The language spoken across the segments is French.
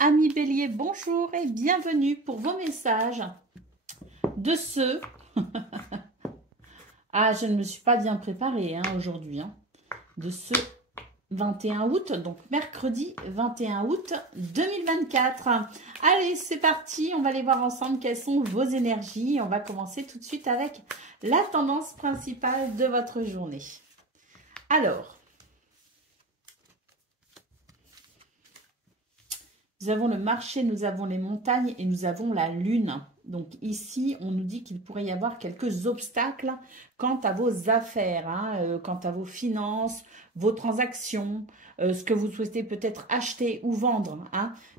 Amis Bélier, bonjour et bienvenue pour vos messages de ce... Ah, je ne me suis pas bien préparée aujourd'hui, de ce 21 août, donc mercredi 21 août 2024. Allez, c'est parti, on va aller voir ensemble quelles sont vos énergies. On va commencer tout de suite avec la tendance principale de votre journée. Alors, nous avons le marché, nous avons les montagnes et nous avons la lune. Donc ici, on nous dit qu'il pourrait y avoir quelques obstacles quant à vos affaires, quant à vos finances, vos transactions, ce que vous souhaitez peut-être acheter ou vendre.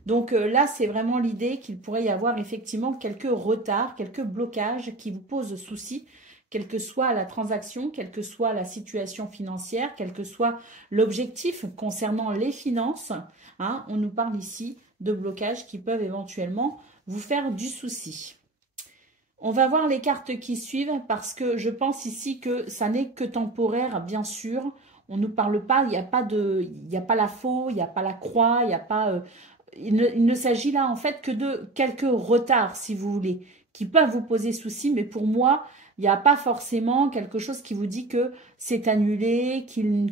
Donc là, c'est vraiment l'idée qu'il pourrait y avoir effectivement quelques retards, quelques blocages qui vous posent souci, quelle que soit la transaction, quelle que soit la situation financière, quel que soit l'objectif concernant les finances. On nous parle ici de blocages qui peuvent éventuellement vous faire du souci. On va voir les cartes qui suivent parce que je pense ici que ça n'est que temporaire, bien sûr. On ne nous parle pas, il n'y a pas la faux, il n'y a pas la croix, il n'y a pas... il ne s'agit là en fait que de quelques retards, si vous voulez, qui peuvent vous poser souci, mais pour moi, il n'y a pas forcément quelque chose qui vous dit que c'est annulé,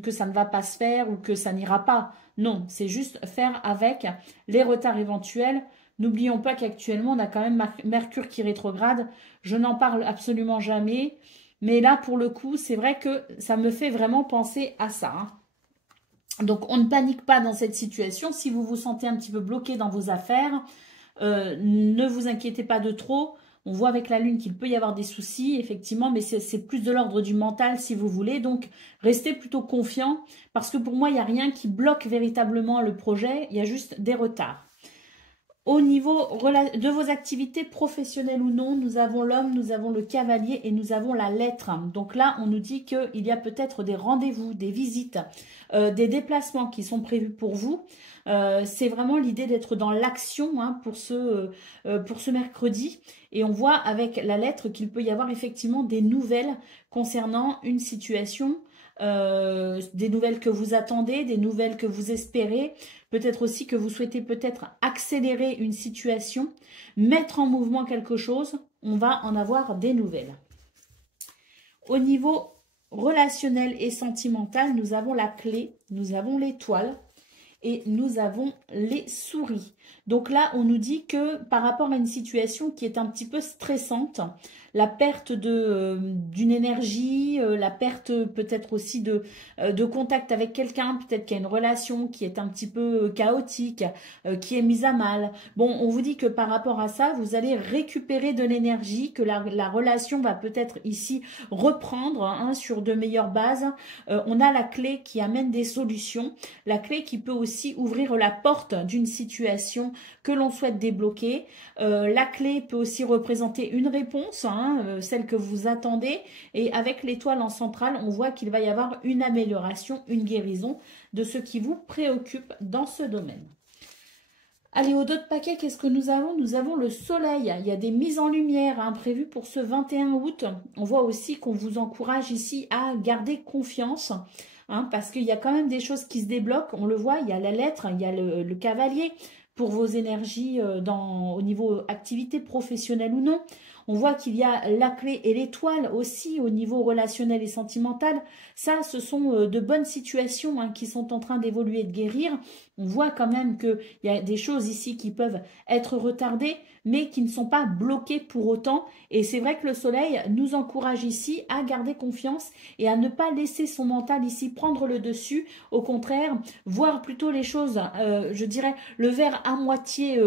que ça ne va pas se faire ou que ça n'ira pas. Non, c'est juste faire avec les retards éventuels. N'oublions pas qu'actuellement, on a quand même Mercure qui rétrograde. Je n'en parle absolument jamais. Mais là, pour le coup, c'est vrai que ça me fait vraiment penser à ça. Donc, on ne panique pas dans cette situation. Si vous vous sentez un petit peu bloqué dans vos affaires, ne vous inquiétez pas de trop. On voit avec la lune qu'il peut y avoir des soucis, effectivement, mais c'est plus de l'ordre du mental, si vous voulez. Donc, restez plutôt confiant, parce que pour moi, il n'y a rien qui bloque véritablement le projet. Il y a juste des retards. Au niveau de vos activités professionnelles ou non, nous avons l'homme, nous avons le cavalier et nous avons la lettre. Donc là, on nous dit qu'il y a peut-être des rendez-vous, des visites, des déplacements qui sont prévus pour vous. C'est vraiment l'idée d'être dans l'action pour ce mercredi. Et on voit avec la lettre qu'il peut y avoir effectivement des nouvelles concernant une situation, des nouvelles que vous attendez, des nouvelles que vous espérez, peut-être aussi que vous souhaitez peut-être accélérer une situation, mettre en mouvement quelque chose, on va en avoir des nouvelles. Au niveau relationnel et sentimental, nous avons la clé, nous avons l'étoile et nous avons les souris. Donc là, on nous dit que par rapport à une situation qui est un petit peu stressante, la perte d'une énergie, la perte peut-être aussi de contact avec quelqu'un, peut-être qu'il y a une relation qui est un petit peu chaotique, qui est mise à mal. Bon, on vous dit que par rapport à ça, vous allez récupérer de l'énergie, que la relation va peut-être ici reprendre sur de meilleures bases. On a la clé qui amène des solutions, la clé qui peut aussi ouvrir la porte d'une situation que l'on souhaite débloquer. La clé peut aussi représenter une réponse, celle que vous attendez. Et avec l'étoile en centrale, on voit qu'il va y avoir une amélioration, une guérison de ce qui vous préoccupe dans ce domaine. Allez, au dos de paquet, qu'est-ce que nous avons? Nous avons le soleil. Il y a des mises en lumière prévues pour ce 21 août. On voit aussi qu'on vous encourage ici à garder confiance. Parce qu'il y a quand même des choses qui se débloquent. On le voit, il y a la lettre, il y a le cavalier pour vos énergies au niveau activité professionnelle ou non. On voit qu'il y a la clé et l'étoile aussi au niveau relationnel et sentimental. Ça, ce sont de bonnes situations qui sont en train d'évoluer et de guérir. On voit quand même qu'il y a des choses ici qui peuvent être retardées, mais qui ne sont pas bloquées pour autant. Et c'est vrai que le soleil nous encourage ici à garder confiance et à ne pas laisser son mental ici prendre le dessus. Au contraire, voir plutôt les choses, je dirais, le verre à moitié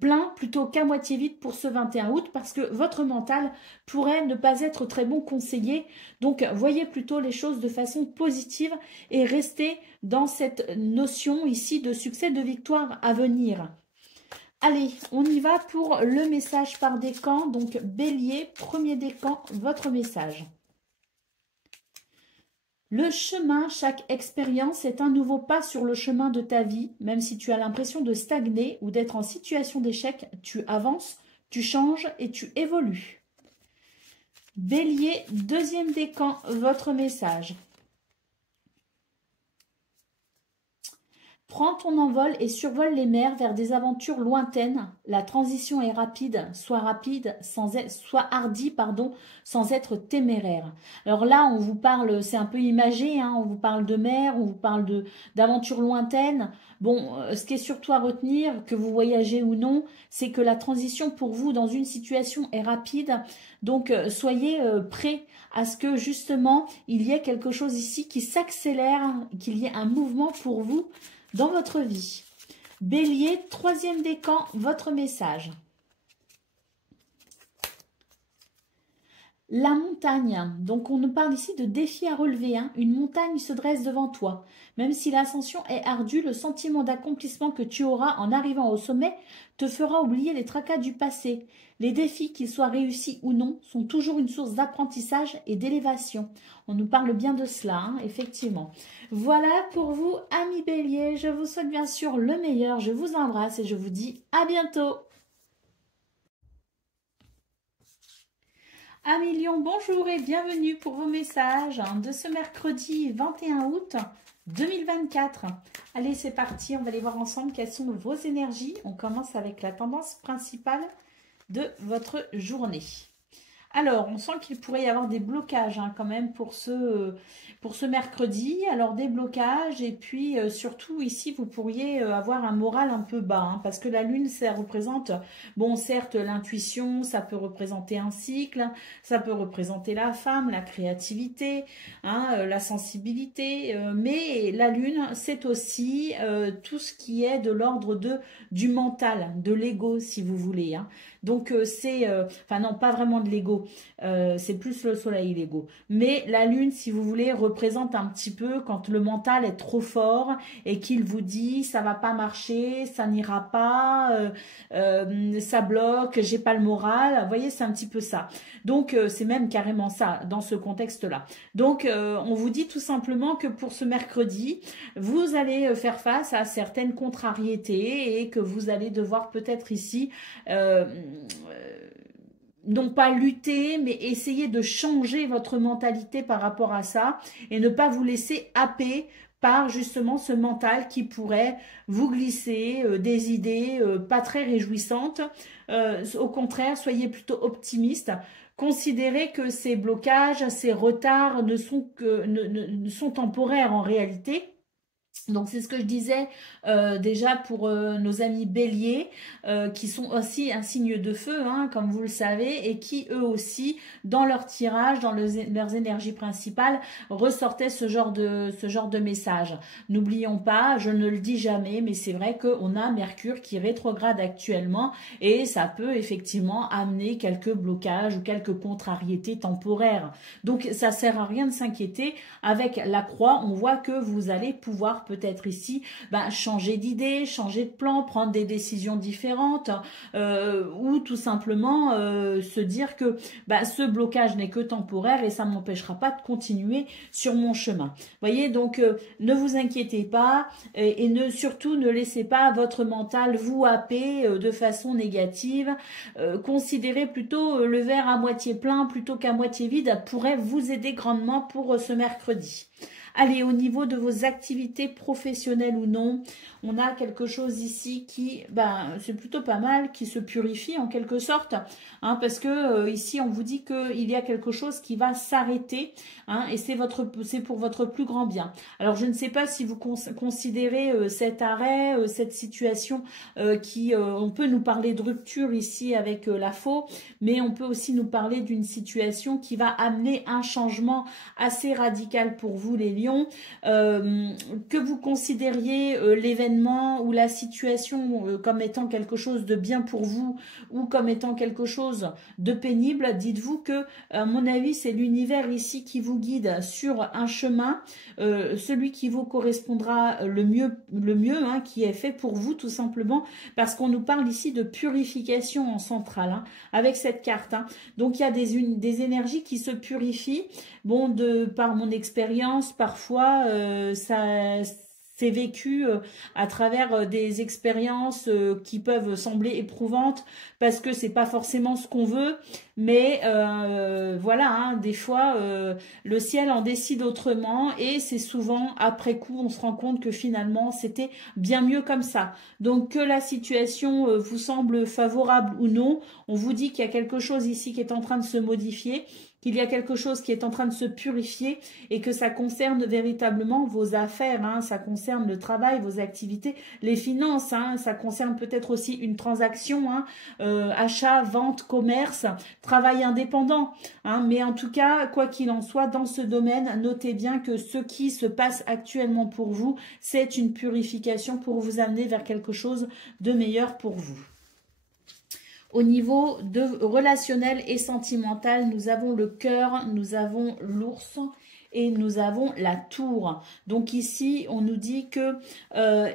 plein plutôt qu'à moitié vide pour ce 21 août, parce que votre mental pourrait ne pas être très bon conseiller. Donc, voyez plutôt les choses de façon positive et restez dans cette notion ici de succès, de victoire à venir. Allez, on y va pour le message par décan. Donc, Bélier, premier décan, votre message. Le chemin, chaque expérience est un nouveau pas sur le chemin de ta vie. Même si tu as l'impression de stagner ou d'être en situation d'échec, tu avances, tu changes et tu évolues. Bélier, deuxième décan, votre message. Prends ton envol et survole les mers vers des aventures lointaines. La transition est rapide, sois hardi, pardon, sans être téméraire. Alors là, on vous parle, c'est un peu imagé, hein, on vous parle de mer, on vous parle d'aventures lointaines. Bon, ce qui est surtout à retenir, que vous voyagez ou non, c'est que la transition pour vous dans une situation est rapide. Donc, soyez prêts à ce que justement, il y ait quelque chose ici qui s'accélère, qu'il y ait un mouvement pour vous dans votre vie. Bélier, troisième décan, votre message. La montagne, donc on nous parle ici de défis à relever, hein. Une montagne se dresse devant toi. Même si l'ascension est ardue, le sentiment d'accomplissement que tu auras en arrivant au sommet te fera oublier les tracas du passé. Les défis, qu'ils soient réussis ou non, sont toujours une source d'apprentissage et d'élévation. On nous parle bien de cela, hein, effectivement. Voilà pour vous, amis Bélier. Je vous souhaite bien sûr le meilleur. Je vous embrasse et je vous dis à bientôt. Amis Lion, bonjour et bienvenue pour vos messages de ce mercredi 21 août 2024. Allez, c'est parti, on va aller voir ensemble quelles sont vos énergies. On commence avec la tendance principale de votre journée. Alors, on sent qu'il pourrait y avoir des blocages hein, quand même pour ce mercredi. Alors, des blocages et puis surtout ici, vous pourriez avoir un moral un peu bas hein, parce que la lune, ça représente, bon, certes, l'intuition, ça peut représenter un cycle, ça peut représenter la femme, la créativité, hein, la sensibilité, mais la lune, c'est aussi tout ce qui est de l'ordre du mental, de l'ego, si vous voulez. Hein. Donc, enfin non, pas vraiment de l'ego, c'est plus le soleil, l'ego. Mais la lune, si vous voulez, représente un petit peu quand le mental est trop fort et qu'il vous dit ça va pas marcher, ça n'ira pas, ça bloque, j'ai pas le moral. Vous voyez, c'est un petit peu ça. Donc, c'est même carrément ça dans ce contexte-là. Donc, on vous dit tout simplement que pour ce mercredi, vous allez faire face à certaines contrariétés et que vous allez devoir peut-être ici non pas lutter, mais essayer de changer votre mentalité par rapport à ça et ne pas vous laisser happer par justement ce mental qui pourrait vous glisser des idées pas très réjouissantes. Au contraire, soyez plutôt optimiste. Considérez que ces blocages, ces retards ne sont temporaires en réalité. Donc c'est ce que je disais déjà pour nos amis béliers qui sont aussi un signe de feu hein, comme vous le savez et qui eux aussi dans leur tirage, dans leurs énergies principales ressortaient ce genre de message. N'oublions pas, je ne le dis jamais mais c'est vrai qu'on a Mercure qui rétrograde actuellement et ça peut effectivement amener quelques blocages ou quelques contrariétés temporaires. Donc ça sert à rien de s'inquiéter. Avec la croix on voit que vous allez pouvoir peut-être ici changer d'idée, changer de plan, prendre des décisions différentes ou tout simplement se dire que ce blocage n'est que temporaire et ça ne m'empêchera pas de continuer sur mon chemin. Voyez, donc ne vous inquiétez pas et surtout ne laissez pas votre mental vous happer de façon négative. Considérez plutôt le verre à moitié plein plutôt qu'à moitié vide pourrait vous aider grandement pour ce mercredi. Allez, au niveau de vos activités professionnelles ou non, on a quelque chose ici qui, c'est plutôt pas mal, qui se purifie en quelque sorte, hein, parce que ici on vous dit qu'il y a quelque chose qui va s'arrêter, hein, et c'est pour votre plus grand bien. Alors je ne sais pas si vous considérez cet arrêt, cette situation on peut nous parler de rupture ici avec la faux, mais on peut aussi nous parler d'une situation qui va amener un changement assez radical pour vous les lions, que vous considériez l'événement ou la situation comme étant quelque chose de bien pour vous ou comme étant quelque chose de pénible, dites-vous que, à mon avis, c'est l'univers ici qui vous guide sur un chemin, celui qui vous correspondra le mieux hein, qui est fait pour vous tout simplement, parce qu'on nous parle ici de purification en centrale, hein, avec cette carte. Hein. Donc, il y a des énergies qui se purifient. Bon, par mon expérience, parfois, c'est vécu à travers des expériences qui peuvent sembler éprouvantes parce que c'est pas forcément ce qu'on veut, mais voilà, hein, des fois le ciel en décide autrement et c'est souvent après coup on se rend compte que finalement c'était bien mieux comme ça. Donc que la situation vous semble favorable ou non, on vous dit qu'il y a quelque chose ici qui est en train de se modifier, qu'il y a quelque chose qui est en train de se purifier et que ça concerne véritablement vos affaires, hein, ça concerne le travail, vos activités, les finances, hein, ça concerne peut-être aussi une transaction, hein, achat, vente, commerce, travail indépendant. Hein, mais en tout cas, quoi qu'il en soit, dans ce domaine, notez bien que ce qui se passe actuellement pour vous, c'est une purification pour vous amener vers quelque chose de meilleur pour vous. Au niveau de relationnel et sentimental, nous avons le cœur, nous avons l'ours et nous avons la tour. Donc ici, on nous dit que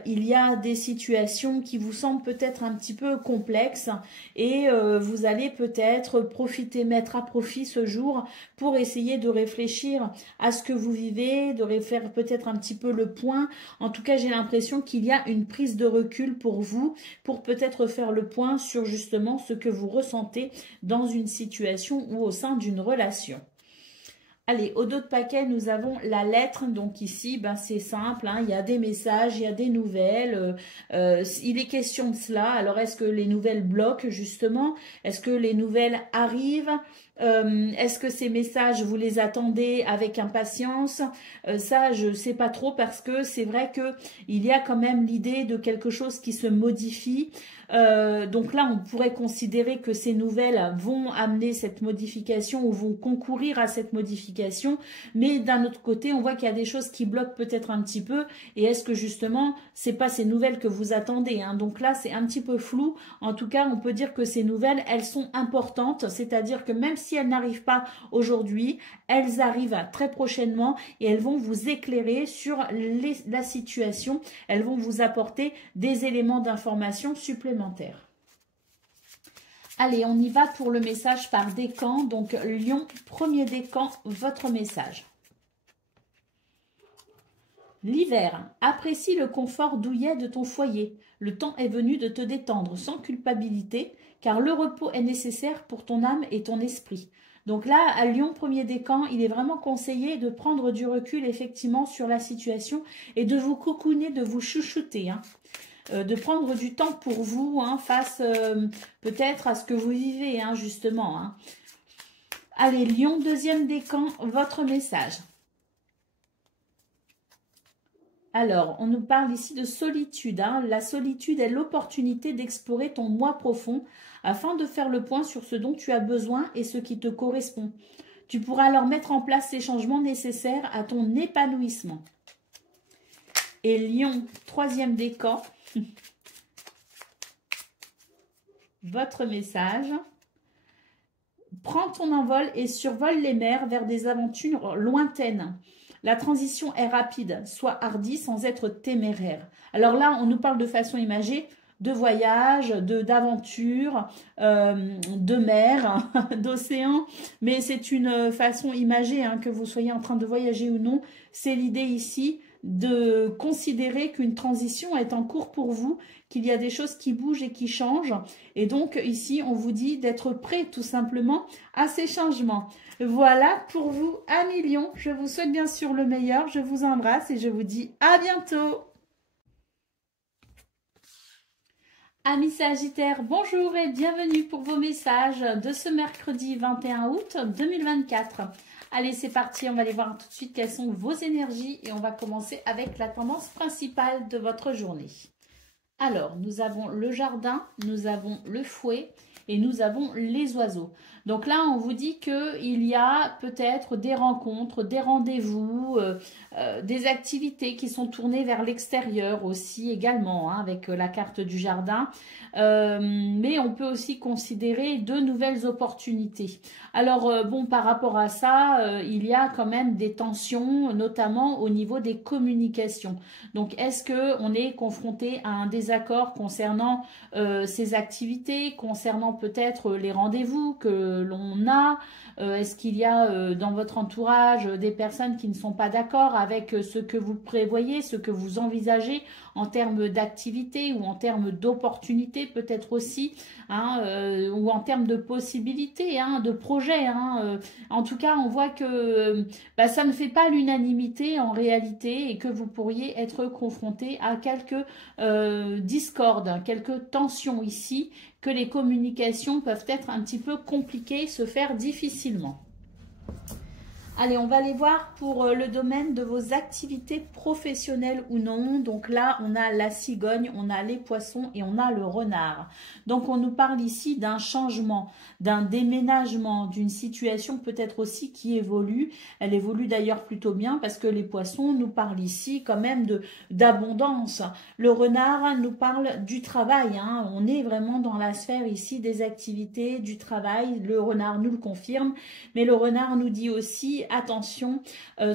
il y a des situations qui vous semblent peut-être un petit peu complexes et vous allez peut-être profiter, mettre à profit ce jour pour essayer de réfléchir à ce que vous vivez, de faire peut-être un petit peu le point. En tout cas, j'ai l'impression qu'il y a une prise de recul pour vous, pour peut-être faire le point sur justement ce que vous ressentez dans une situation ou au sein d'une relation. Allez, au dos de paquet, nous avons la lettre. Donc ici, ben, c'est simple, hein, il y a des messages, il y a des nouvelles. Il est question de cela. Alors, est-ce que les nouvelles bloquent justement? Est-ce que les nouvelles arrivent? Est-ce que ces messages, vous les attendez avec impatience? Ça, je ne sais pas trop parce que c'est vrai qu'il y a quand même l'idée de quelque chose qui se modifie. Donc là, on pourrait considérer que ces nouvelles vont amener cette modification ou vont concourir à cette modification. Mais d'un autre côté, on voit qu'il y a des choses qui bloquent peut-être un petit peu. Et est-ce que justement, c'est pas ces nouvelles que vous attendez, hein? Donc là, c'est un petit peu flou. En tout cas, on peut dire que ces nouvelles, elles sont importantes. C'est-à-dire que même si elles n'arrivent pas aujourd'hui, elles arrivent très prochainement et elles vont vous éclairer sur la situation. Elles vont vous apporter des éléments d'information supplémentaires. Allez, on y va pour le message par décan. Donc, Lion, premier décan, votre message. L'hiver, apprécie le confort douillet de ton foyer. Le temps est venu de te détendre sans culpabilité, car le repos est nécessaire pour ton âme et ton esprit. Donc là, à Lion, premier décan, il est vraiment conseillé de prendre du recul effectivement sur la situation et de vous cocooner, de vous chouchouter, hein. De prendre du temps pour vous, hein, face peut-être à ce que vous vivez, hein, justement. Hein. Allez, Lion, deuxième décan, votre message. Alors, on nous parle ici de solitude. Hein. La solitude est l'opportunité d'explorer ton moi profond afin de faire le point sur ce dont tu as besoin et ce qui te correspond. Tu pourras alors mettre en place les changements nécessaires à ton épanouissement. Et Lion, troisième décan. Votre message. Prends ton envol et survole les mers vers des aventures lointaines. La transition est rapide, sois hardi sans être téméraire. Alors là, on nous parle de façon imagée de voyage, d'aventure, de mer, d'océan, mais c'est une façon imagée, hein, que vous soyez en train de voyager ou non. C'est l'idée ici de considérer qu'une transition est en cours pour vous, qu'il y a des choses qui bougent et qui changent. Et donc ici, on vous dit d'être prêt tout simplement à ces changements. Voilà pour vous, amis Lion. Je vous souhaite bien sûr le meilleur. Je vous embrasse et je vous dis à bientôt. Amis Sagittaires, bonjour et bienvenue pour vos messages de ce mercredi 21 août 2024. Allez, c'est parti, on va aller voir tout de suite quelles sont vos énergies et on va commencer avec la tendance principale de votre journée. Alors, nous avons le jardin, nous avons le fouet et nous avons les oiseaux. Donc là, on vous dit qu'il y a peut-être des rencontres, des rendez-vous, des activités qui sont tournées vers l'extérieur aussi également, hein, avec la carte du jardin. Mais on peut aussi considérer de nouvelles opportunités. Alors, bon, par rapport à ça, il y a quand même des tensions, notamment au niveau des communications. Donc, est-ce qu'on est confronté à un désaccord désaccord concernant ces activités, concernant peut-être les rendez-vous que l'on a. Est-ce qu'il y a dans votre entourage des personnes qui ne sont pas d'accord avec ce que vous prévoyez, ce que vous envisagez en termes d'activité ou en termes d'opportunités peut-être aussi, hein, ou en termes de possibilités, hein, de projets. Hein, en tout cas, on voit que ça ne fait pas l'unanimité en réalité et que vous pourriez être confronté à quelques discordes, quelques tensions ici, que les communications peuvent être un petit peu compliquées, se faire difficilement. Allez, on va aller voir pour le domaine de vos activités professionnelles ou non. Donc là, on a la cigogne, on a les poissons et on a le renard. Donc on nous parle ici d'un changement, d'un déménagement, d'une situation peut-être aussi qui évolue. Elle évolue d'ailleurs plutôt bien parce que les poissons nous parlent ici quand même d'abondance. Le renard nous parle du travail. Hein. On est vraiment dans la sphère ici des activités, du travail. Le renard nous le confirme. Mais le renard nous dit aussi attention,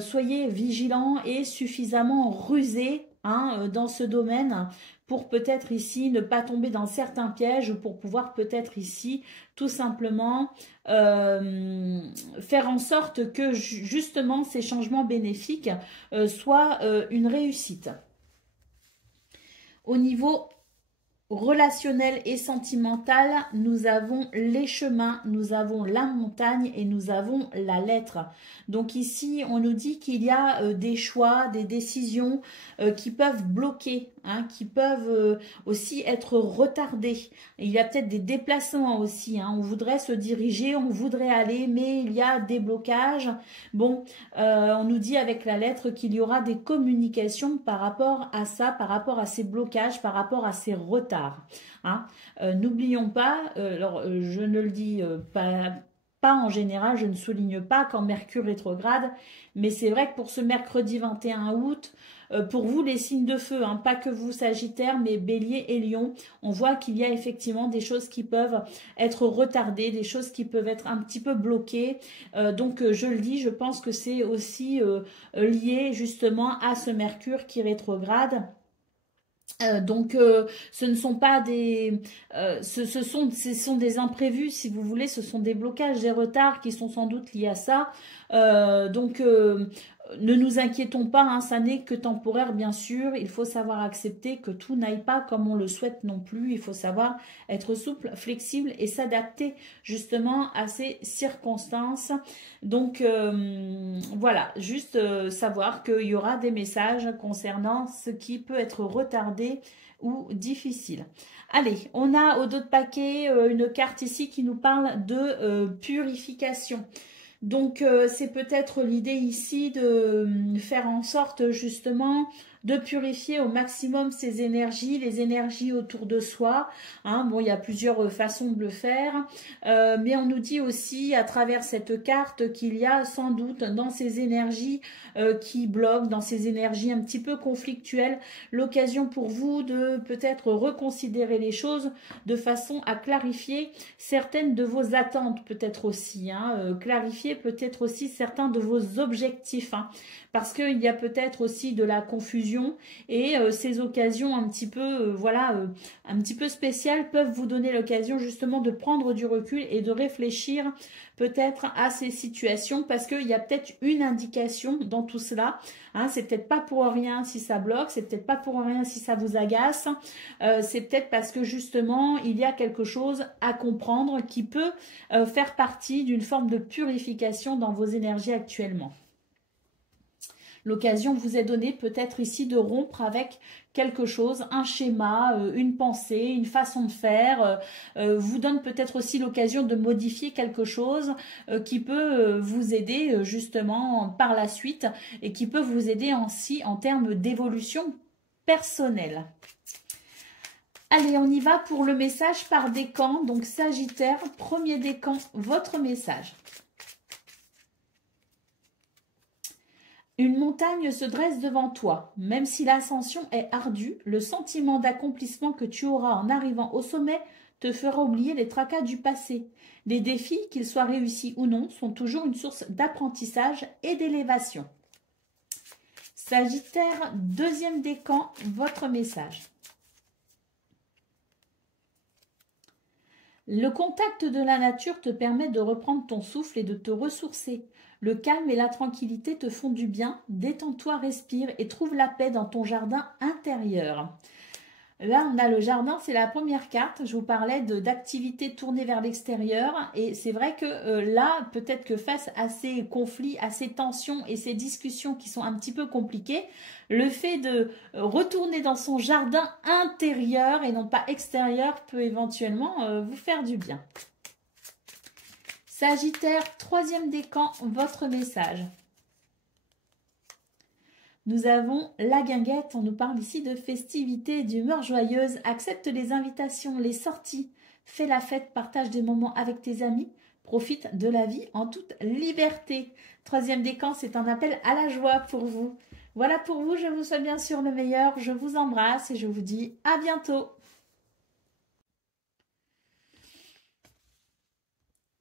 soyez vigilants et suffisamment rusés dans ce domaine pour peut-être ici ne pas tomber dans certains pièges, pour pouvoir peut-être ici tout simplement faire en sorte que justement ces changements bénéfiques soient une réussite. Au niveau relationnel et sentimental, nous avons les chemins, nous avons la montagne et nous avons la lettre. Donc ici, on nous dit qu'il y a des choix, des décisions qui peuvent bloquer, hein, qui peuvent aussi être retardées. Il y a peut-être des déplacements aussi, hein. On voudrait se diriger, on voudrait aller, mais il y a des blocages. Bon, on nous dit avec la lettre qu'il y aura des communications par rapport à ça, par rapport à ces blocages, par rapport à ces retards. Hein. N'oublions pas, alors je ne le dis pas en général, je ne souligne pas qu'en Mercure rétrograde, mais c'est vrai que pour ce mercredi 21 août, pour vous les signes de feu, hein, pas que vous Sagittaire, mais Bélier et Lion, on voit qu'il y a effectivement des choses qui peuvent être retardées, des choses qui peuvent être un petit peu bloquées. Donc je le dis, je pense que c'est aussi lié justement à ce Mercure qui rétrograde. Donc ce ne sont pas des ce sont des imprévus si vous voulez, ce sont des blocages, des retards qui sont sans doute liés à ça. Ne nous inquiétons pas, hein, ça n'est que temporaire bien sûr, il faut savoir accepter que tout n'aille pas comme on le souhaite non plus, il faut savoir être souple, flexible et s'adapter justement à ces circonstances. Donc voilà, juste savoir qu'il y aura des messages concernant ce qui peut être retardé ou difficile. Allez, on a au dos de paquet une carte ici qui nous parle de purification. Donc, c'est peut-être l'idée ici de faire en sorte justement de purifier au maximum ces énergies, les énergies autour de soi. Hein, bon, il y a plusieurs façons de le faire, mais on nous dit aussi à travers cette carte qu'il y a sans doute dans ces énergies qui bloquent, dans ces énergies un petit peu conflictuelles, l'occasion pour vous de peut-être reconsidérer les choses de façon à clarifier certaines de vos attentes peut-être aussi, hein, clarifier peut-être aussi certains de vos objectifs, hein, parce qu'il y a peut-être aussi de la confusion et ces occasions un petit peu, un petit peu spéciales peuvent vous donner l'occasion justement de prendre du recul et de réfléchir peut-être à ces situations parce qu'il y a peut-être une indication dans tout cela. Hein, c'est peut-être pas pour rien si ça bloque, c'est peut-être pas pour rien si ça vous agace, c'est peut-être parce que justement il y a quelque chose à comprendre qui peut faire partie d'une forme de purification dans vos énergies actuellement. L'occasion vous est donnée peut-être ici de rompre avec quelque chose, un schéma, une pensée, une façon de faire, vous donne peut-être aussi l'occasion de modifier quelque chose qui peut vous aider justement par la suite et qui peut vous aider aussi en termes d'évolution personnelle. Allez, on y va pour le message par décan. Donc Sagittaire, premier décan, votre message. Une montagne se dresse devant toi. Même si l'ascension est ardue, le sentiment d'accomplissement que tu auras en arrivant au sommet te fera oublier les tracas du passé. Les défis, qu'ils soient réussis ou non, sont toujours une source d'apprentissage et d'élévation. Sagittaire, deuxième décan, votre message. Le contact de la nature te permet de reprendre ton souffle et de te ressourcer. Le calme et la tranquillité te font du bien. Détends-toi, respire et trouve la paix dans ton jardin intérieur. Là, on a le jardin, c'est la première carte. Je vous parlais d'activités tournées vers l'extérieur. Et c'est vrai que là, peut-être que face à ces conflits, à ces tensions et ces discussions qui sont un petit peu compliquées, le fait de retourner dans son jardin intérieur et non pas extérieur peut éventuellement vous faire du bien. Sagittaire, troisième décan, votre message. Nous avons la guinguette, on nous parle ici de festivités, d'humeur joyeuse. Accepte les invitations, les sorties, fais la fête, partage des moments avec tes amis, profite de la vie en toute liberté. Troisième décan, c'est un appel à la joie pour vous. Voilà pour vous, je vous souhaite bien sûr le meilleur, je vous embrasse et je vous dis à bientôt.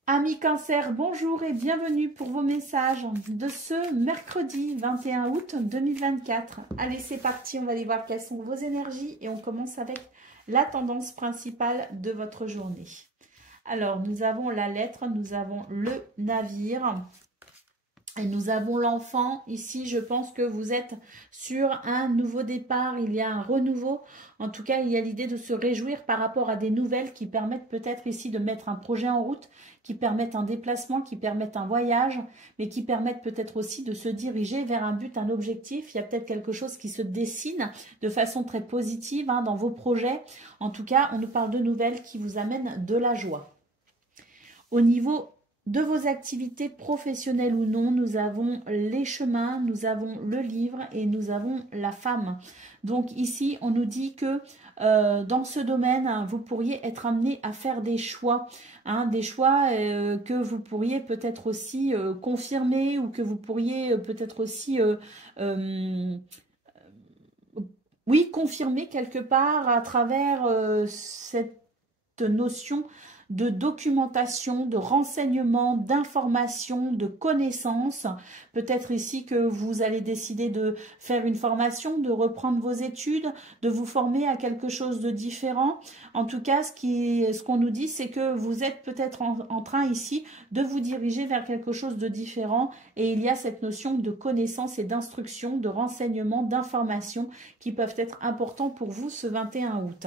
Amis Cancer, bonjour et bienvenue pour vos messages de ce mercredi 21 août 2024. Allez, c'est parti, on va aller voir quelles sont vos énergies et on commence avec la tendance principale de votre journée. Alors, nous avons la lettre, nous avons le navire et nous avons l'enfant. Ici, je pense que vous êtes sur un nouveau départ, il y a un renouveau. En tout cas, il y a l'idée de se réjouir par rapport à des nouvelles qui permettent peut-être ici de mettre un projet en route, qui permettent un déplacement, qui permettent un voyage, mais qui permettent peut-être aussi de se diriger vers un but, un objectif. Il y a peut-être quelque chose qui se dessine de façon très positive dans vos projets. En tout cas, on nous parle de nouvelles qui vous amènent de la joie. Au niveau de vos activités professionnelles ou non, nous avons les chemins, nous avons le livre et nous avons la femme. Donc ici, on nous dit que dans ce domaine, vous pourriez être amené à faire des choix. Des choix que vous pourriez peut-être aussi confirmer ou que vous pourriez peut-être aussi oui, confirmer quelque part à travers cette notion de documentation, de renseignement, d'information, de connaissances. Peut-être ici que vous allez décider de faire une formation, de reprendre vos études, de vous former à quelque chose de différent. En tout cas, ce qu'on nous dit, c'est que vous êtes peut-être en train ici de vous diriger vers quelque chose de différent et il y a cette notion de connaissance et d'instruction, de renseignement, d'information qui peuvent être importants pour vous ce 21 août.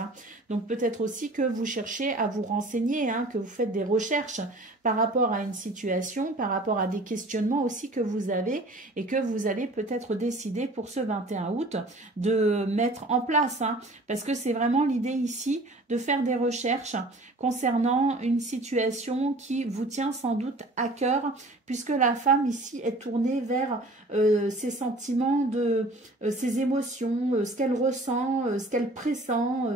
Donc peut-être aussi que vous cherchez à vous renseigner, que vous faites des recherches par rapport à une situation, par rapport à des questionnements aussi que vous avez et que vous allez peut-être décider pour ce 21 août de mettre en place. Parce que c'est vraiment l'idée ici de faire des recherches concernant une situation qui vous tient sans doute à cœur, puisque la femme ici est tournée vers ses sentiments, ses émotions, ce qu'elle ressent, ce qu'elle pressent,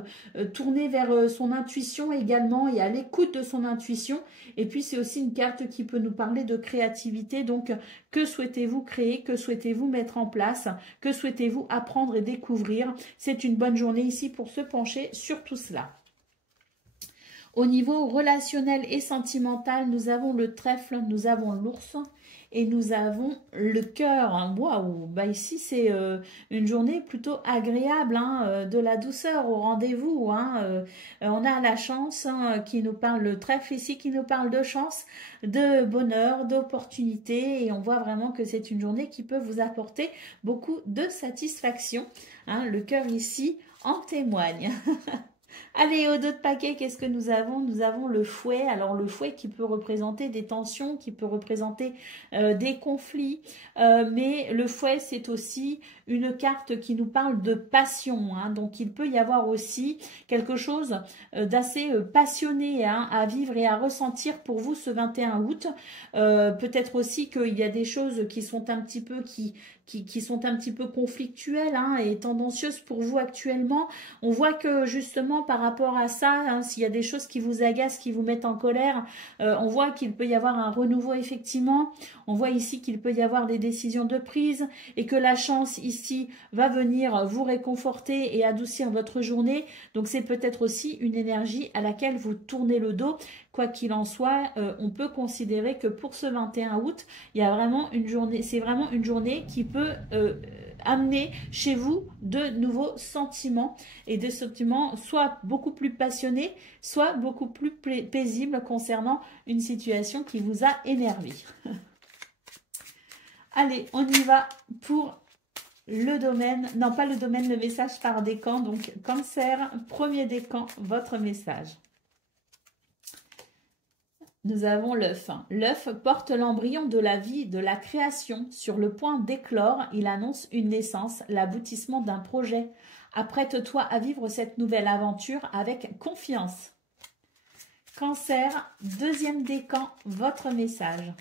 tournée vers son intuition également et à l'écoute de son intuition. Et puis c'est aussi une carte qui peut nous parler de créativité. Donc que souhaitez-vous créer, que souhaitez-vous mettre en place, que souhaitez-vous apprendre et découvrir? C'est une bonne journée ici pour se pencher sur tout cela. Au niveau relationnel et sentimental, nous avons le trèfle, nous avons l'ours et nous avons le cœur. Waouh, ici c'est une journée plutôt agréable, de la douceur au rendez-vous. On a la chance qui nous parle, le trèfle ici qui nous parle de chance, de bonheur, d'opportunité et on voit vraiment que c'est une journée qui peut vous apporter beaucoup de satisfaction. Le cœur ici en témoigne. Allez, au dos de paquet, qu'est-ce que nous avons? Nous avons le fouet. Alors, le fouet qui peut représenter des tensions, qui peut représenter des conflits. Mais le fouet, c'est aussi une carte qui nous parle de passion. Donc, il peut y avoir aussi quelque chose d'assez passionné à vivre et à ressentir pour vous ce 21 août. Peut-être aussi qu'il y a des choses qui sont un petit peu qui sont un petit peu conflictuelles et tendancieuses pour vous actuellement. On voit que justement par rapport à ça, s'il y a des choses qui vous agacent, qui vous mettent en colère, on voit qu'il peut y avoir un renouveau effectivement. On voit ici qu'il peut y avoir des décisions de prise et que la chance ici va venir vous réconforter et adoucir votre journée. Donc c'est peut-être aussi une énergie à laquelle vous tournez le dos. Quoi qu'il en soit, on peut considérer que pour ce 21 août, il y a vraiment une journée, c'est vraiment une journée qui peut amener chez vous de nouveaux sentiments et des sentiments soit beaucoup plus passionnés, soit beaucoup plus paisibles concernant une situation qui vous a énervé. Allez, on y va pour le domaine, non pas le domaine, le message par décan. Donc Cancer, premier décan, votre message. Nous avons l'œuf. L'œuf porte l'embryon de la vie, de la création. Sur le point d'éclore, il annonce une naissance, l'aboutissement d'un projet. Apprête-toi à vivre cette nouvelle aventure avec confiance. Cancer, deuxième décan, votre message.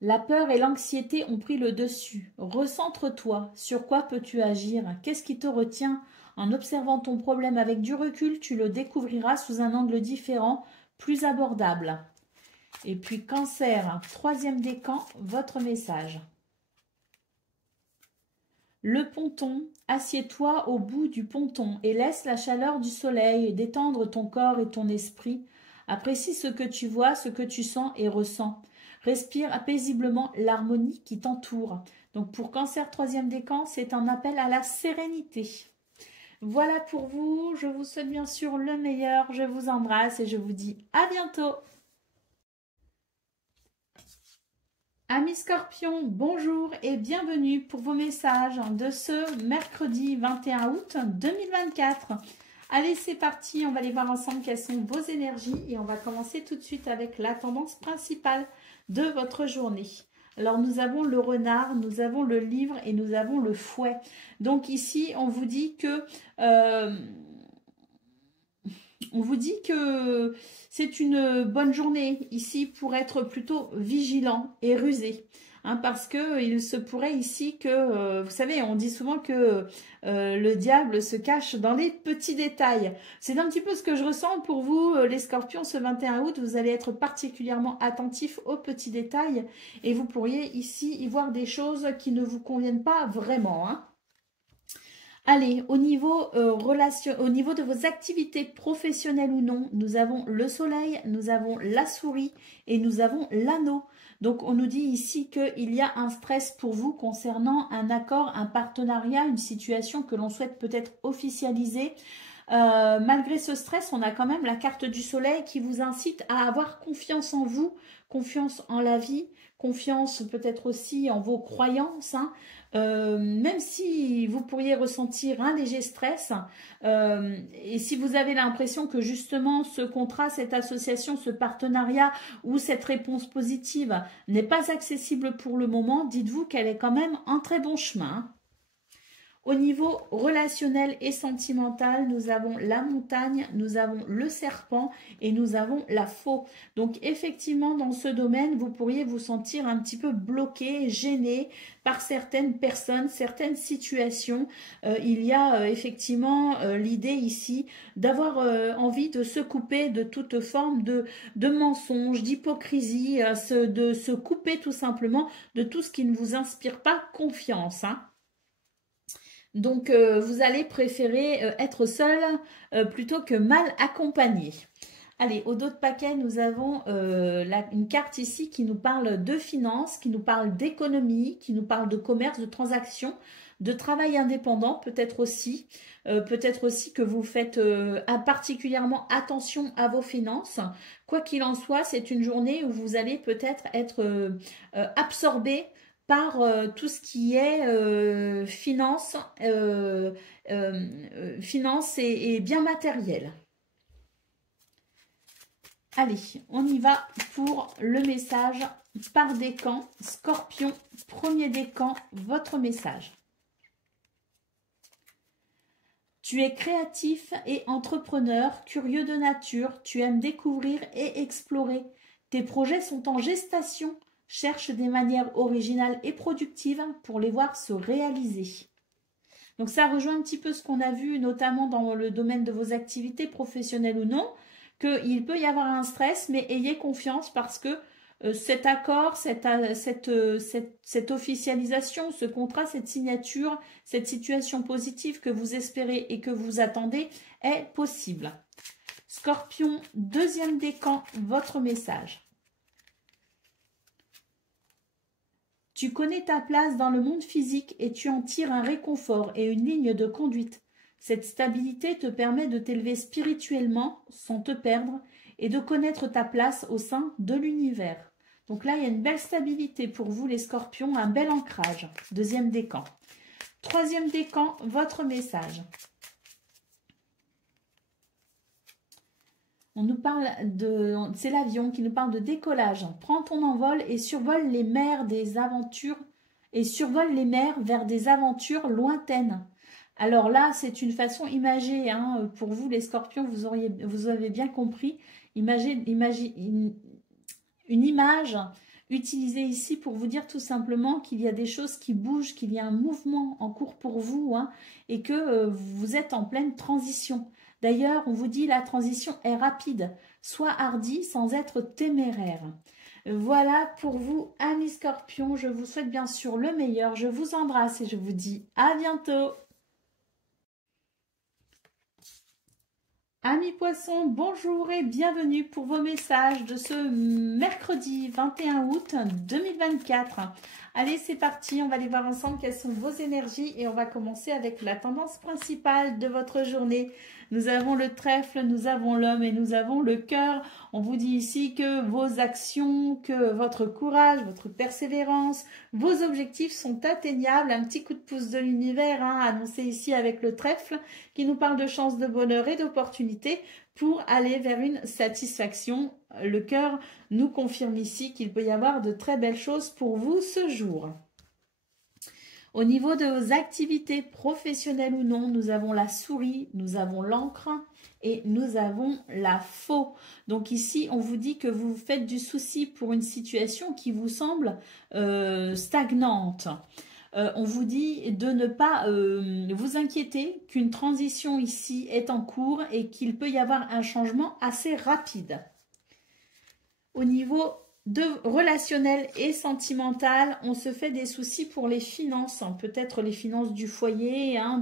La peur et l'anxiété ont pris le dessus. Recentre-toi. Sur quoi peux-tu agir? Qu'est-ce qui te retient? En observant ton problème avec du recul, tu le découvriras sous un angle différent, plus abordable. Et puis Cancer, troisième décan, votre message. Le ponton, assieds-toi au bout du ponton et laisse la chaleur du soleil détendre ton corps et ton esprit. Apprécie ce que tu vois, ce que tu sens et ressens. Respire paisiblement l'harmonie qui t'entoure. Donc pour Cancer, troisième décan, c'est un appel à la sérénité. Voilà pour vous, je vous souhaite bien sûr le meilleur, je vous embrasse et je vous dis à bientôt. Amis Scorpions, bonjour et bienvenue pour vos messages de ce mercredi 21 août 2024. Allez, c'est parti, on va aller voir ensemble quelles sont vos énergies et on va commencer tout de suite avec la tendance principale de votre journée. Alors, nous avons le renard, nous avons le livre et nous avons le fouet. Donc ici, on vous dit que c'est une bonne journée ici pour être plutôt vigilant et rusé. Hein, parce que il se pourrait ici que, vous savez, on dit souvent que le diable se cache dans les petits détails. C'est un petit peu ce que je ressens pour vous, les Scorpions, ce 21 août. Vous allez être particulièrement attentifs aux petits détails et vous pourriez ici y voir des choses qui ne vous conviennent pas vraiment. Hein. Allez, au niveau de vos activités professionnelles ou non, nous avons le soleil, nous avons la souris et nous avons l'anneau. Donc, on nous dit ici qu'il y a un stress pour vous concernant un accord, un partenariat, une situation que l'on souhaite peut-être officialiser. Malgré ce stress, on a quand même la carte du soleil qui vous incite à avoir confiance en vous, confiance en la vie, confiance peut-être aussi en vos croyances, hein. Même si vous pourriez ressentir un léger stress, et si vous avez l'impression que justement ce contrat, cette association, ce partenariat ou cette réponse positive n'est pas accessible pour le moment, dites-vous qu'elle est quand même en très bon chemin. Au niveau relationnel et sentimental, nous avons la montagne, nous avons le serpent et nous avons la faux. Donc effectivement, dans ce domaine, vous pourriez vous sentir un petit peu bloqué, gêné par certaines personnes, certaines situations. Il y a effectivement l'idée ici d'avoir envie de se couper de toute forme de mensonge, d'hypocrisie, de se couper tout simplement de tout ce qui ne vous inspire pas confiance, hein. Donc, vous allez préférer être seul plutôt que mal accompagné. Allez, au dos de paquet, nous avons une carte ici qui nous parle de finances, qui nous parle d'économie, qui nous parle de commerce, de transactions, de travail indépendant peut-être aussi. Peut-être aussi que vous faites particulièrement attention à vos finances. Quoi qu'il en soit, c'est une journée où vous allez peut-être être absorbé par tout ce qui est finance et bien matériel. Allez, on y va pour le message par décan. Scorpion, premier décan, votre message. Tu es créatif et entrepreneur, curieux de nature, tu aimes découvrir et explorer. Tes projets sont en gestation. Cherche des manières originales et productives pour les voir se réaliser. Donc ça rejoint un petit peu ce qu'on a vu notamment dans le domaine de vos activités professionnelles ou non, qu'il peut y avoir un stress, mais ayez confiance parce que cet accord, cette officialisation, ce contrat, cette signature, cette situation positive que vous espérez et que vous attendez est possible. Scorpion, deuxième décan, votre message. Tu connais ta place dans le monde physique et tu en tires un réconfort et une ligne de conduite. Cette stabilité te permet de t'élever spirituellement sans te perdre et de connaître ta place au sein de l'univers. Donc là, il y a une belle stabilité pour vous les scorpions, un bel ancrage. Deuxième décan. Troisième décan, votre message. On nous parle de... C'est l'avion qui nous parle de décollage. Prends ton envol et survole les mers des aventures et survole les mers vers des aventures lointaines. Alors là, c'est une façon imagée, hein, pour vous les scorpions, vous avez bien compris. Une image utilisée ici pour vous dire tout simplement qu'il y a des choses qui bougent, qu'il y a un mouvement en cours pour vous, hein, et que vous êtes en pleine transition. D'ailleurs, on vous dit la transition est rapide. Sois hardi sans être téméraire. Voilà pour vous, amis scorpions. Je vous souhaite bien sûr le meilleur. Je vous embrasse et je vous dis à bientôt. Amis poissons, bonjour et bienvenue pour vos messages de ce mercredi 21 août 2024. Allez, c'est parti, on va aller voir ensemble quelles sont vos énergies et on va commencer avec la tendance principale de votre journée. Nous avons le trèfle, nous avons l'homme et nous avons le cœur. On vous dit ici que vos actions, que votre courage, votre persévérance, vos objectifs sont atteignables. Un petit coup de pouce de l'univers, hein, annoncé ici avec le trèfle, qui nous parle de chance, de bonheur et d'opportunité pour aller vers une satisfaction. Le cœur nous confirme ici qu'il peut y avoir de très belles choses pour vous ce jour. Au niveau de vos activités professionnelles ou non, nous avons la souris, nous avons l'encre et nous avons la faux. Donc ici, on vous dit que vous faites du souci pour une situation qui vous semble stagnante. On vous dit de ne pas vous inquiéter, qu'une transition ici est en cours et qu'il peut y avoir un changement assez rapide. Au niveau de relationnel et sentimental, on se fait des soucis pour les finances, hein, peut-être les finances du foyer, hein,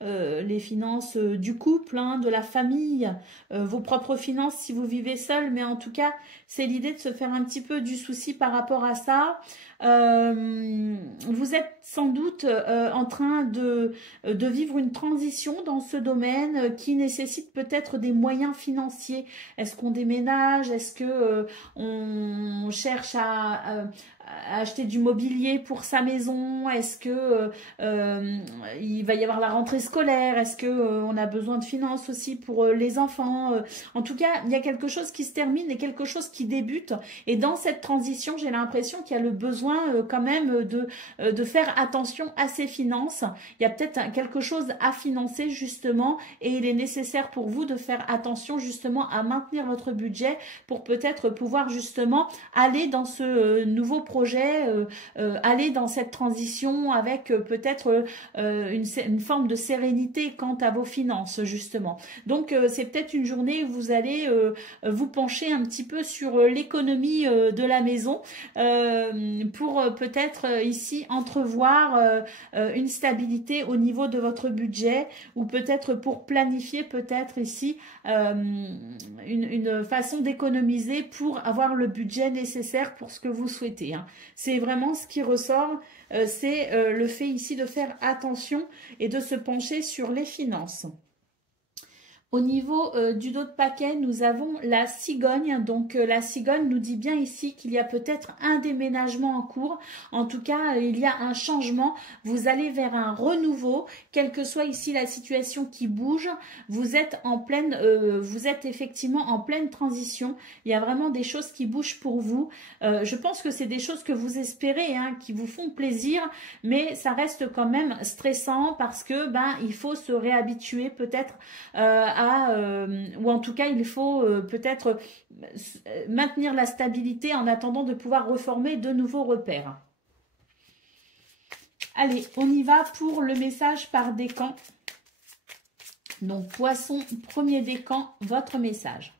les finances du couple, hein, de la famille, vos propres finances si vous vivez seul, mais en tout cas, c'est l'idée de se faire un petit peu du souci par rapport à ça. Vous êtes sans doute en train de vivre une transition dans ce domaine qui nécessite peut-être des moyens financiers. Est-ce qu'on déménage? Est-ce que on cherche à acheter du mobilier pour sa maison? Est-ce que il va y avoir la rentrée scolaire? Est-ce que on a besoin de finances aussi pour les enfants? En tout cas, il y a quelque chose qui se termine et quelque chose qui débute. Et dans cette transition, j'ai l'impression qu'il y a le besoin quand même de faire attention à ses finances. Il y a peut-être quelque chose à financer justement et il est nécessaire pour vous de faire attention justement à maintenir votre budget pour peut-être pouvoir justement aller dans ce nouveau projet, aller dans cette transition avec peut-être une forme de sérénité quant à vos finances justement. Donc c'est peut-être une journée où vous allez vous pencher un petit peu sur l'économie de la maison pour peut-être ici entrevoir une stabilité au niveau de votre budget ou peut-être pour planifier peut-être ici une façon d'économiser pour avoir le budget nécessaire pour ce que vous souhaitez, hein. C'est vraiment ce qui ressort, c'est le fait ici de faire attention et de se pencher sur les finances. Au niveau du dos de paquet, nous avons la cigogne. Donc la cigogne nous dit bien ici qu'il y a peut-être un déménagement en cours. En tout cas, il y a un changement. Vous allez vers un renouveau. Quelle que soit ici la situation qui bouge, vous êtes effectivement en pleine transition. Il y a vraiment des choses qui bougent pour vous. Je pense que c'est des choses que vous espérez, hein, qui vous font plaisir, mais ça reste quand même stressant parce que il faut se réhabituer peut-être ou en tout cas il faut peut-être maintenir la stabilité en attendant de pouvoir reformer de nouveaux repères. Allez, on y va pour le message par décan. Donc poisson, premier décan, votre message.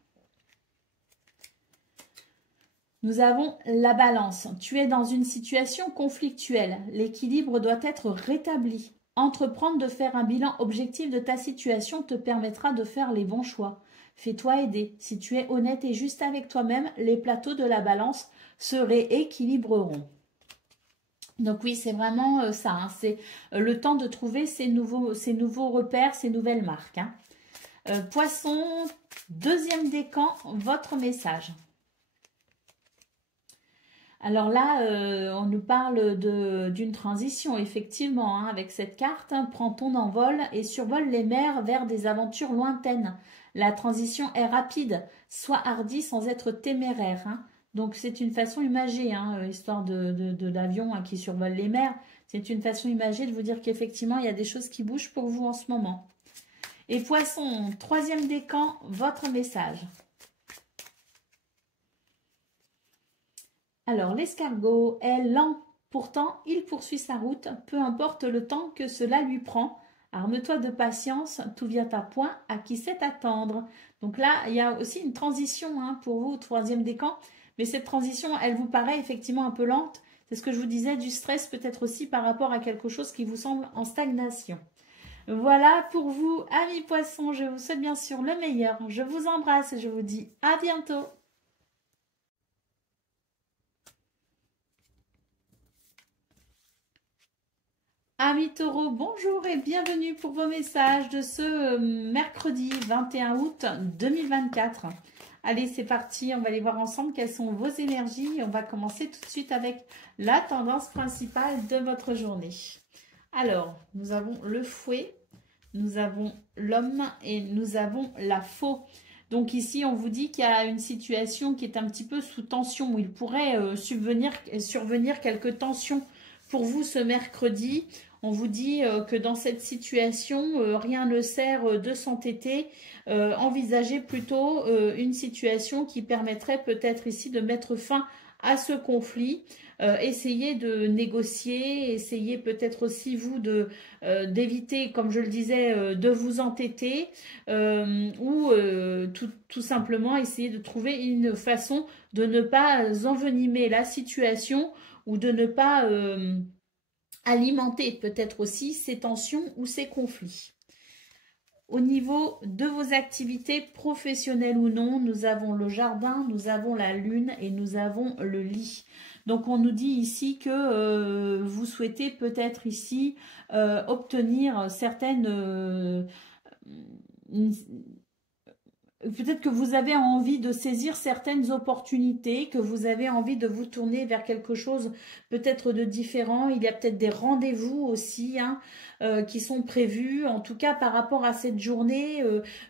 Nous avons la balance. Tu es dans une situation conflictuelle. L'équilibre doit être rétabli. Entreprendre de faire un bilan objectif de ta situation te permettra de faire les bons choix. Fais-toi aider. Si tu es honnête et juste avec toi-même, les plateaux de la balance se rééquilibreront. Donc oui, c'est vraiment ça, hein, c'est le temps de trouver ces nouveaux repères, ces nouvelles marques, hein. Poisson, deuxième décan, votre message. Alors là, on nous parle d'une transition, effectivement, hein, avec cette carte. Hein, prends ton envol et survole les mers vers des aventures lointaines. La transition est rapide. Sois hardi sans être téméraire. Hein. Donc c'est une façon imagée, hein, histoire de l'avion hein, qui survole les mers. C'est une façon imagée de vous dire qu'effectivement, il y a des choses qui bougent pour vous en ce moment. Et Poisson, troisième décan, votre message. Alors, l'escargot est lent, pourtant il poursuit sa route, peu importe le temps que cela lui prend. Arme-toi de patience, tout vient à point à qui sait attendre. Donc là, il y a aussi une transition hein, pour vous, troisième décan, mais cette transition, elle vous paraît effectivement un peu lente. C'est ce que je vous disais, du stress peut-être aussi par rapport à quelque chose qui vous semble en stagnation. Voilà pour vous, amis poissons, je vous souhaite bien sûr le meilleur. Je vous embrasse et je vous dis à bientôt. Amis taureaux, bonjour et bienvenue pour vos messages de ce mercredi 21 août 2024. Allez, c'est parti, on va aller voir ensemble quelles sont vos énergies. On va commencer tout de suite avec la tendance principale de votre journée. Alors, nous avons le fouet, nous avons l'homme et nous avons la faux. Donc ici, on vous dit qu'il y a une situation qui est un petit peu sous tension, où il pourrait survenir quelques tensions pour vous ce mercredi. On vous dit que dans cette situation, rien ne sert de s'entêter. Envisagez plutôt une situation qui permettrait peut-être ici de mettre fin à ce conflit. Essayez de négocier, essayez peut-être aussi vous d'éviter, comme je le disais, de vous entêter ou tout simplement essayer de trouver une façon de ne pas envenimer la situation ou de ne pas alimenter peut-être aussi ces tensions ou ces conflits. Au niveau de vos activités professionnelles ou non, nous avons le jardin, nous avons la lune et nous avons le lit. Donc on nous dit ici que vous souhaitez peut-être ici obtenir certaines... Peut-être que vous avez envie de saisir certaines opportunités, que vous avez envie de vous tourner vers quelque chose peut-être de différent. Il y a peut-être des rendez-vous aussi hein, qui sont prévus. En tout cas, par rapport à cette journée,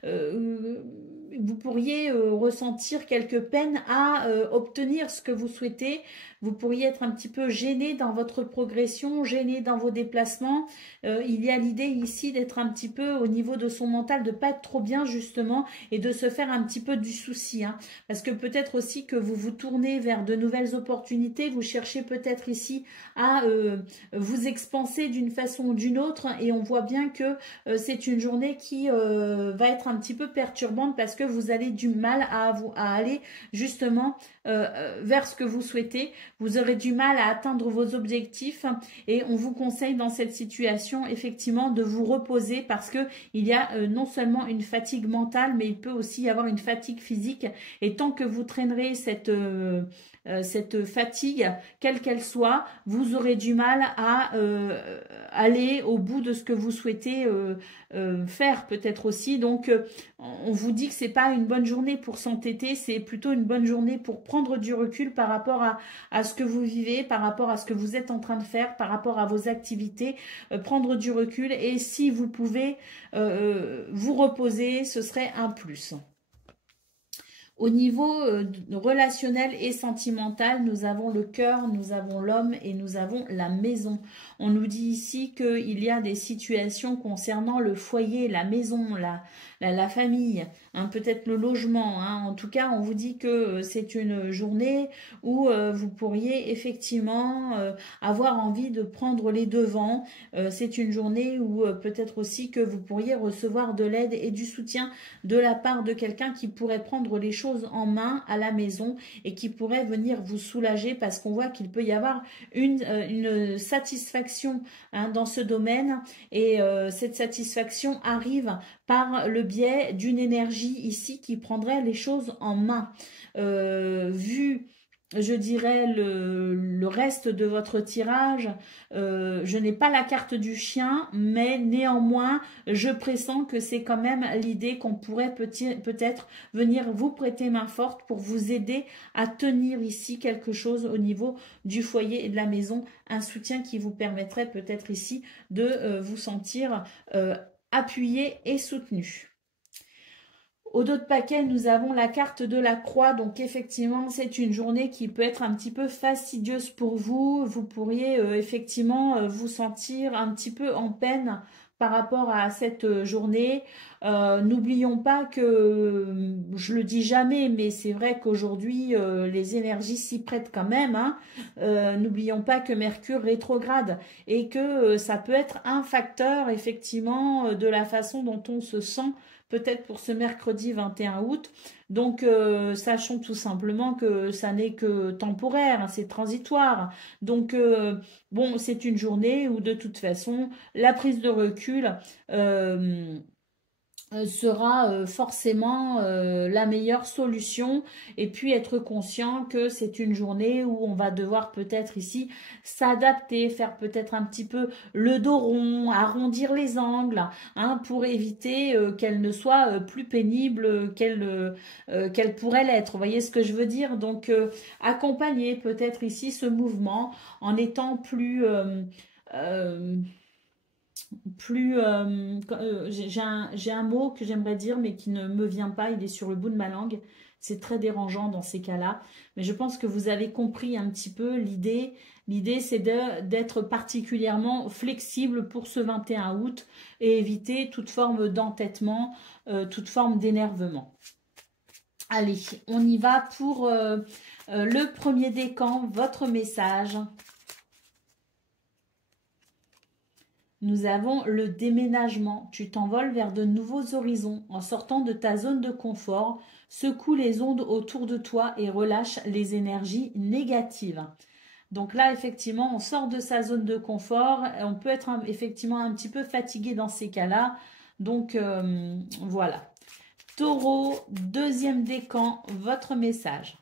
vous pourriez ressentir quelques peines à obtenir ce que vous souhaitez. Vous pourriez être un petit peu gêné dans votre progression, gêné dans vos déplacements. Il y a l'idée ici d'être un petit peu au niveau de son mental, de ne pas être trop bien justement et de se faire un petit peu du souci. Hein, parce que peut-être aussi que vous vous tournez vers de nouvelles opportunités, vous cherchez peut-être ici à vous expanser d'une façon ou d'une autre et on voit bien que c'est une journée qui va être un petit peu perturbante parce que vous avez du mal à aller justement vers ce que vous souhaitez. Vous aurez du mal à atteindre vos objectifs et on vous conseille dans cette situation effectivement de vous reposer parce que il y a non seulement une fatigue mentale mais il peut aussi y avoir une fatigue physique et tant que vous traînerez cette fatigue, quelle qu'elle soit, vous aurez du mal à aller au bout de ce que vous souhaitez faire peut-être aussi. Donc, on vous dit que c'est pas une bonne journée pour s'entêter, c'est plutôt une bonne journée pour prendre du recul par rapport à ce que vous vivez, par rapport à ce que vous êtes en train de faire, par rapport à vos activités, prendre du recul et si vous pouvez vous reposer, ce serait un plus. Au niveau relationnel et sentimental, nous avons le cœur, nous avons l'homme et nous avons la maison. On nous dit ici qu'il y a des situations concernant le foyer, la maison, la famille, hein, peut-être le logement. Hein. En tout cas, on vous dit que c'est une journée où vous pourriez effectivement avoir envie de prendre les devants. C'est une journée où peut-être aussi que vous pourriez recevoir de l'aide et du soutien de la part de quelqu'un qui pourrait prendre les choses en main à la maison et qui pourrait venir vous soulager parce qu'on voit qu'il peut y avoir une satisfaction hein, dans ce domaine et cette satisfaction arrive par le biais d'une énergie ici qui prendrait les choses en main. Vu je dirais, le reste de votre tirage. Je n'ai pas la carte du chien, mais néanmoins, je pressens que c'est quand même l'idée qu'on pourrait peut-être venir vous prêter main forte pour vous aider à tenir ici quelque chose au niveau du foyer et de la maison, un soutien qui vous permettrait peut-être ici de vous sentir appuyé et soutenu. Au dos de paquet, nous avons la carte de la croix. Donc, effectivement, c'est une journée qui peut être un petit peu fastidieuse pour vous. Vous pourriez effectivement vous sentir un petit peu en peine par rapport à cette journée. N'oublions pas que, je le dis jamais, mais c'est vrai qu'aujourd'hui, les énergies s'y prêtent quand même. Hein. N'oublions pas que Mercure rétrograde et que ça peut être un facteur, effectivement, de la façon dont on se sent peut-être pour ce mercredi 21 août. Donc, sachons tout simplement que ça n'est que temporaire, hein, c'est transitoire. Donc, bon, c'est une journée où de toute façon, la prise de recul sera forcément la meilleure solution, et puis être conscient que c'est une journée où on va devoir peut-être ici s'adapter, faire peut-être un petit peu le dos rond, arrondir les angles, hein, pour éviter qu'elle ne soit plus pénible qu'elle pourrait l'être. Vous voyez ce que je veux dire? Donc accompagner peut-être ici ce mouvement en étant plus j'ai un mot que j'aimerais dire mais qui ne me vient pas, il est sur le bout de ma langue, c'est très dérangeant dans ces cas-là, mais je pense que vous avez compris un petit peu l'idée. L'idée, c'est d'être particulièrement flexible pour ce 21 août et éviter toute forme d'entêtement, toute forme d'énervement. Allez, on y va pour le premier décan, votre message. Nous avons le déménagement. Tu t'envoles vers de nouveaux horizons. En sortant de ta zone de confort, secoue les ondes autour de toi et relâche les énergies négatives. Donc là, effectivement, on sort de sa zone de confort. On peut être effectivement un petit peu fatigué dans ces cas-là. Donc, voilà. Taureau, deuxième décan, votre message.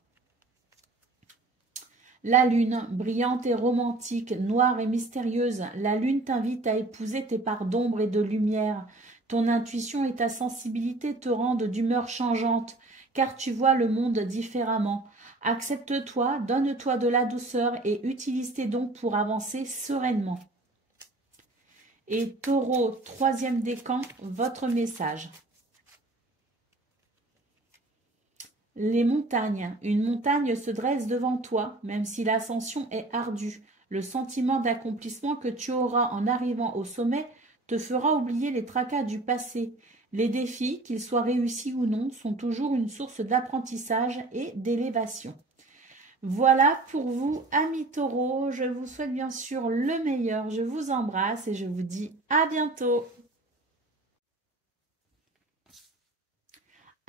La lune, brillante et romantique, noire et mystérieuse, la lune t'invite à épouser tes parts d'ombre et de lumière. Ton intuition et ta sensibilité te rendent d'humeur changeante, car tu vois le monde différemment. Accepte-toi, donne-toi de la douceur et utilise tes dons pour avancer sereinement. Et Taureau, troisième décan, votre message. Les montagnes. Une montagne se dresse devant toi, même si l'ascension est ardue. Le sentiment d'accomplissement que tu auras en arrivant au sommet te fera oublier les tracas du passé. Les défis, qu'ils soient réussis ou non, sont toujours une source d'apprentissage et d'élévation. Voilà pour vous, amis taureaux. Je vous souhaite bien sûr le meilleur. Je vous embrasse et je vous dis à bientôt.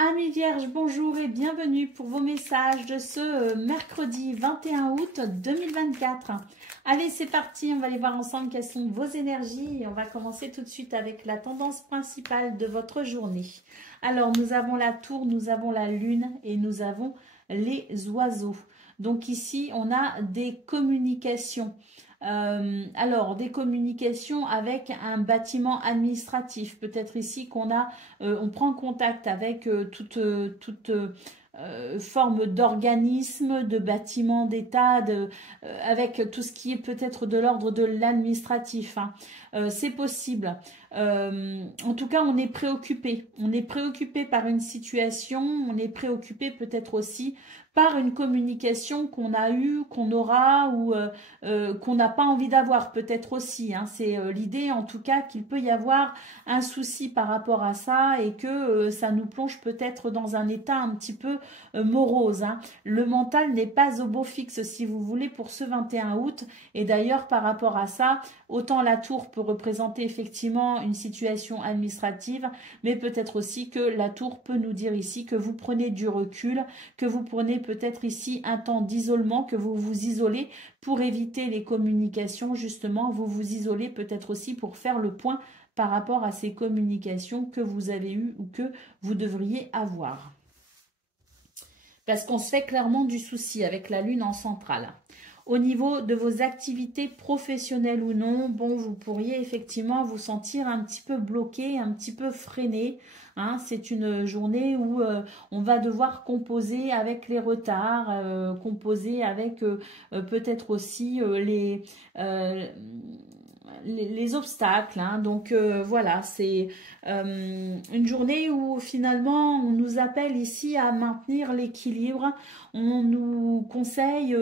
Amis vierges, bonjour et bienvenue pour vos messages de ce mercredi 21 août 2024. Allez, c'est parti, on va aller voir ensemble quelles sont vos énergies et on va commencer tout de suite avec la tendance principale de votre journée. Alors, nous avons la tour, nous avons la lune et nous avons les oiseaux. Donc ici, on a des communications. Alors, des communications avec un bâtiment administratif. Peut-être ici qu'on a, on prend contact avec toute forme d'organisme, de bâtiment d'État, avec tout ce qui est peut-être de l'ordre de l'administratif. Hein. C'est possible. En tout cas, on est préoccupé. On est préoccupé par une situation, on est préoccupé peut-être aussi par une communication qu'on a eue, qu'on aura ou qu'on n'a pas envie d'avoir peut-être aussi. Hein. C'est l'idée en tout cas qu'il peut y avoir un souci par rapport à ça et que ça nous plonge peut-être dans un état un petit peu morose. Hein. Le mental n'est pas au beau fixe si vous voulez pour ce 21 août et d'ailleurs par rapport à ça, autant la tour peut représenter effectivement une situation administrative, mais peut-être aussi que la tour peut nous dire ici que vous prenez du recul, que vous prenez peut-être ici un temps d'isolement, que vous vous isolez pour éviter les communications, justement, vous vous isolez peut-être aussi pour faire le point par rapport à ces communications que vous avez eues ou que vous devriez avoir. parce qu'on se fait clairement du souci avec la lune en centrale. Au niveau de vos activités professionnelles ou non, bon, vous pourriez effectivement vous sentir un petit peu bloqué, un petit peu freiné. Hein. C'est une journée où on va devoir composer avec les retards, composer avec peut-être aussi les obstacles. Hein. Donc voilà, c'est une journée où finalement on nous appelle ici à maintenir l'équilibre. On nous conseille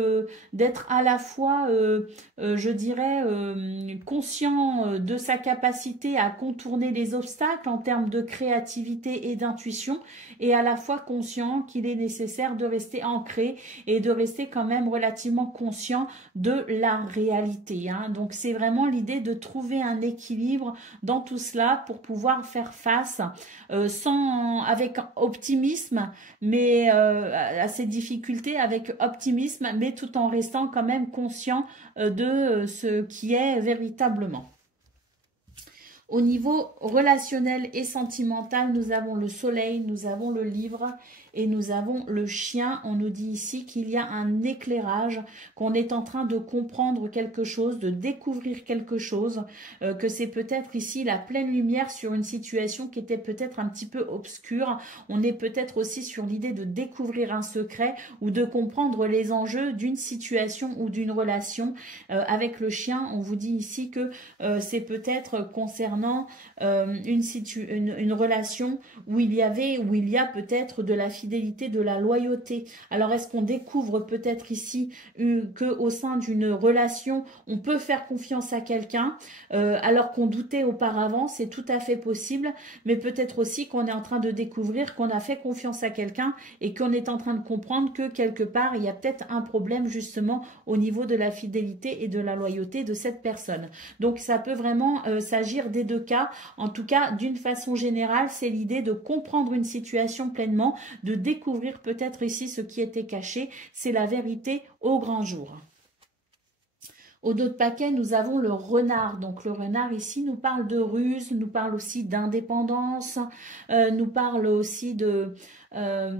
d'être à la fois, je dirais, conscient de sa capacité à contourner les obstacles en termes de créativité et d'intuition, et à la fois conscient qu'il est nécessaire de rester ancré et de rester quand même relativement conscient de la réalité. Hein. Donc c'est vraiment l'idée de trouver un équilibre dans tout cela pour pouvoir faire face avec optimisme, mais à ces difficultés avec optimisme, mais tout en restant quand même conscient de ce qui est véritablement. Au niveau relationnel et sentimental, nous avons le soleil, nous avons le livre et nous avons le chien. On nous dit ici qu'il y a un éclairage, qu'on est en train de comprendre quelque chose, de découvrir quelque chose, que c'est peut-être ici la pleine lumière sur une situation qui était peut-être un petit peu obscure. On est peut-être aussi sur l'idée de découvrir un secret ou de comprendre les enjeux d'une situation ou d'une relation. Avec le chien, on vous dit ici que c'est peut-être concernant une relation où il y a peut-être de la fidélité, de la loyauté. Alors est-ce qu'on découvre peut-être ici qu'au sein d'une relation, on peut faire confiance à quelqu'un alors qu'on doutait auparavant? C'est tout à fait possible, mais peut-être aussi qu'on est en train de découvrir qu'on a fait confiance à quelqu'un et qu'on est en train de comprendre que quelque part, il y a peut-être un problème justement au niveau de la fidélité et de la loyauté de cette personne. Donc ça peut vraiment s'agir des deux cas. En tout cas, d'une façon générale, c'est l'idée de comprendre une situation pleinement, de découvrir peut-être ici ce qui était caché. C'est la vérité au grand jour. Au dos de paquet, nous avons le renard. Donc le renard ici nous parle de ruse, nous parle aussi d'indépendance, nous parle aussi de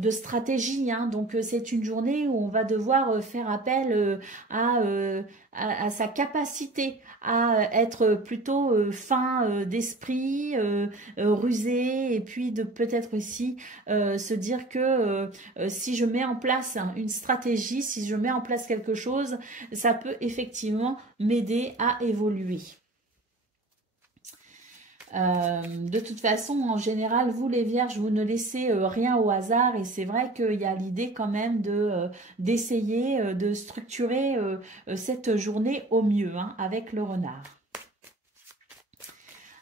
stratégie. Hein. Donc c'est une journée où on va devoir faire appel à sa capacité à être plutôt fin d'esprit, rusé, et puis de peut-être aussi se dire que si je mets en place une stratégie, si je mets en place quelque chose, ça peut effectivement m'aider à évoluer. De toute façon, en général, vous les vierges, vous ne laissez rien au hasard, et c'est vrai qu'il y a l'idée quand même d'essayer de structurer cette journée au mieux hein, avec le renard.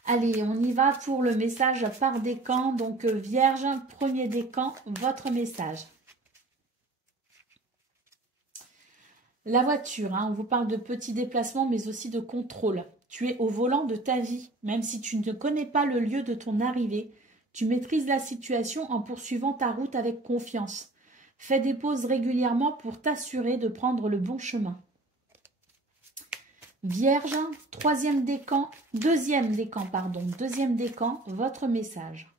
Allez, on y va pour le message par décan. Donc vierge, premier décan, votre message. La voiture, hein, on vous parle de petits déplacements, mais aussi de contrôle. Tu es au volant de ta vie, même si tu ne connais pas le lieu de ton arrivée. Tu maîtrises la situation en poursuivant ta route avec confiance. Fais des pauses régulièrement pour t'assurer de prendre le bon chemin. Vierge, deuxième décan, votre message.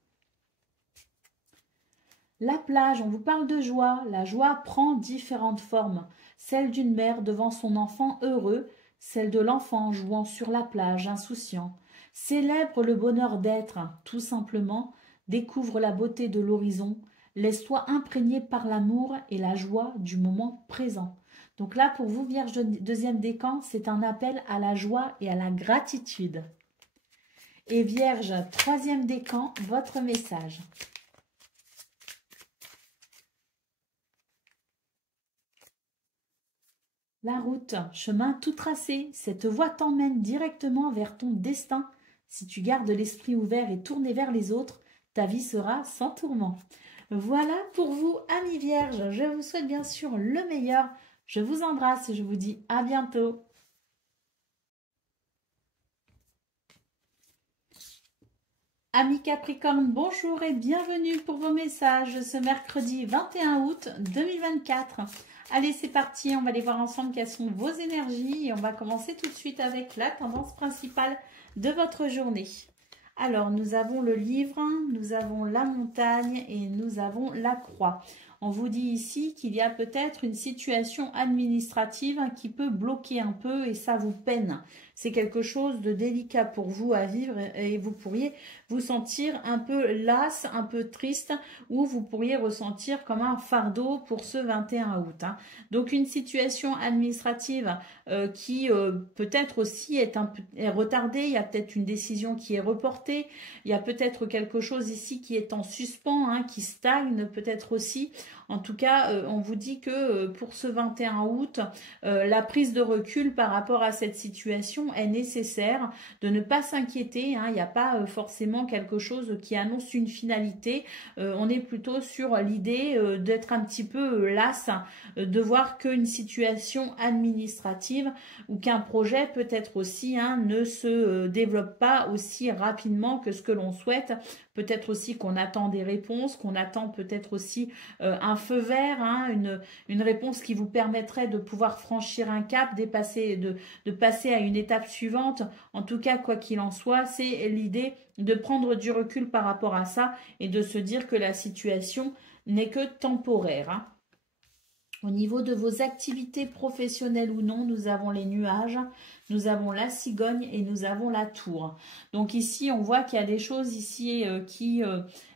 La plage, on vous parle de joie. La joie prend différentes formes. Celle d'une mère devant son enfant heureux, celle de l'enfant jouant sur la plage, insouciant. Célèbre le bonheur d'être, tout simplement. Découvre la beauté de l'horizon. Laisse-toi imprégner par l'amour et la joie du moment présent. Donc là, pour vous, Vierge deuxième décan, c'est un appel à la joie et à la gratitude. Et Vierge troisième décan, votre message. La route, chemin tout tracé, cette voie t'emmène directement vers ton destin. Si tu gardes l'esprit ouvert et tourné vers les autres, ta vie sera sans tourment. Voilà pour vous, amis vierges. Je vous souhaite bien sûr le meilleur. Je vous embrasse et je vous dis à bientôt. Amis Capricorne, bonjour et bienvenue pour vos messages ce mercredi 21 août 2024. Allez, c'est parti, on va aller voir ensemble quelles sont vos énergies et on va commencer tout de suite avec la tendance principale de votre journée. Alors, nous avons le livre, nous avons la montagne et nous avons la croix. on vous dit ici qu'il y a peut-être une situation administrative qui peut bloquer un peu et ça vous peine. C'est quelque chose de délicat pour vous à vivre et vous pourriez vous sentir un peu lasse, un peu triste ou vous pourriez ressentir comme un fardeau pour ce 21 août. Hein. Donc une situation administrative qui peut-être aussi est retardée, il y a peut-être une décision qui est reportée, il y a peut-être quelque chose ici qui est en suspens, hein, qui stagne peut-être aussi. En tout cas, on vous dit que pour ce 21 août, la prise de recul par rapport à cette situation est nécessaire, de ne pas s'inquiéter, hein, il n'y a pas forcément quelque chose qui annonce une finalité, on est plutôt sur l'idée d'être un petit peu lasse, de voir qu'une situation administrative ou qu'un projet peut-être aussi hein, ne se développe pas aussi rapidement que ce que l'on souhaite. Peut-être aussi qu'on attend des réponses, qu'on attend peut-être aussi un feu vert, hein, une réponse qui vous permettrait de pouvoir franchir un cap, de passer à une étape suivante. En tout cas, quoi qu'il en soit, c'est l'idée de prendre du recul par rapport à ça et de se dire que la situation n'est que temporaire. Hein. Au niveau de vos activités professionnelles ou non, nous avons les nuages, nous avons la cigogne et nous avons la tour. Donc ici, on voit qu'il y a des choses ici qui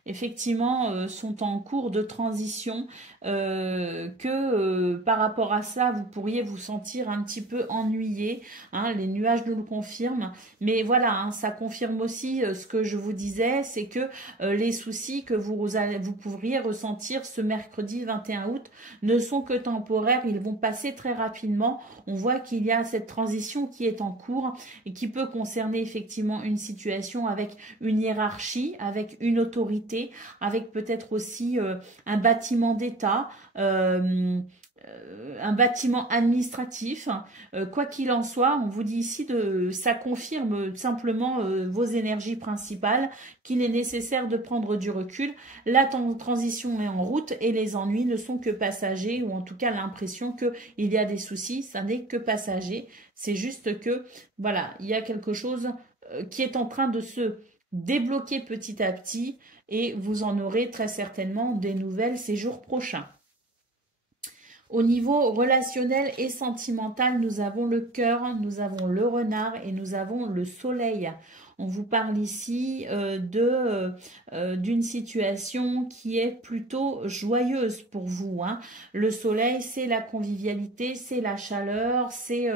effectivement sont en cours de transition, par rapport à ça, vous pourriez vous sentir un petit peu ennuyé. Hein, les nuages nous le confirment. Mais voilà, hein, ça confirme aussi ce que je vous disais, c'est que les soucis que vous pourriez ressentir ce mercredi 21 août ne sont que temporaires, ils vont passer très rapidement. On voit qu'il y a cette transition qui est en cours et qui peut concerner effectivement une situation avec une hiérarchie, avec une autorité, avec peut-être aussi un bâtiment d'État, un bâtiment administratif. Quoi qu'il en soit, on vous dit ici, ça confirme simplement vos énergies principales, qu'il est nécessaire de prendre du recul. La transition est en route et les ennuis ne sont que passagers, ou en tout cas l'impression qu'il y a des soucis, ça n'est que passager. C'est juste que, voilà, il y a quelque chose qui est en train de se débloquer petit à petit et vous en aurez très certainement des nouvelles ces jours prochains. Au niveau relationnel et sentimental, nous avons le cœur, nous avons le renard et nous avons le soleil. On vous parle ici d'une situation qui est plutôt joyeuse pour vous. Hein. Le soleil, c'est la convivialité, c'est la chaleur, c'est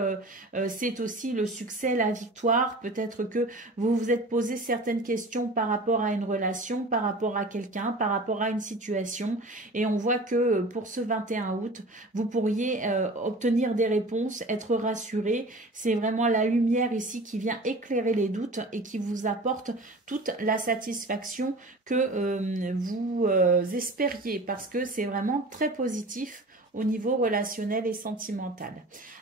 aussi le succès, la victoire. Peut-être que vous vous êtes posé certaines questions par rapport à une relation, par rapport à quelqu'un, par rapport à une situation. Et on voit que pour ce 21 août, vous pourriez obtenir des réponses, être rassuré. C'est vraiment la lumière ici qui vient éclairer les doutes et qui vous apporte toute la satisfaction que vous espériez, parce que c'est vraiment très positif au niveau relationnel et sentimental.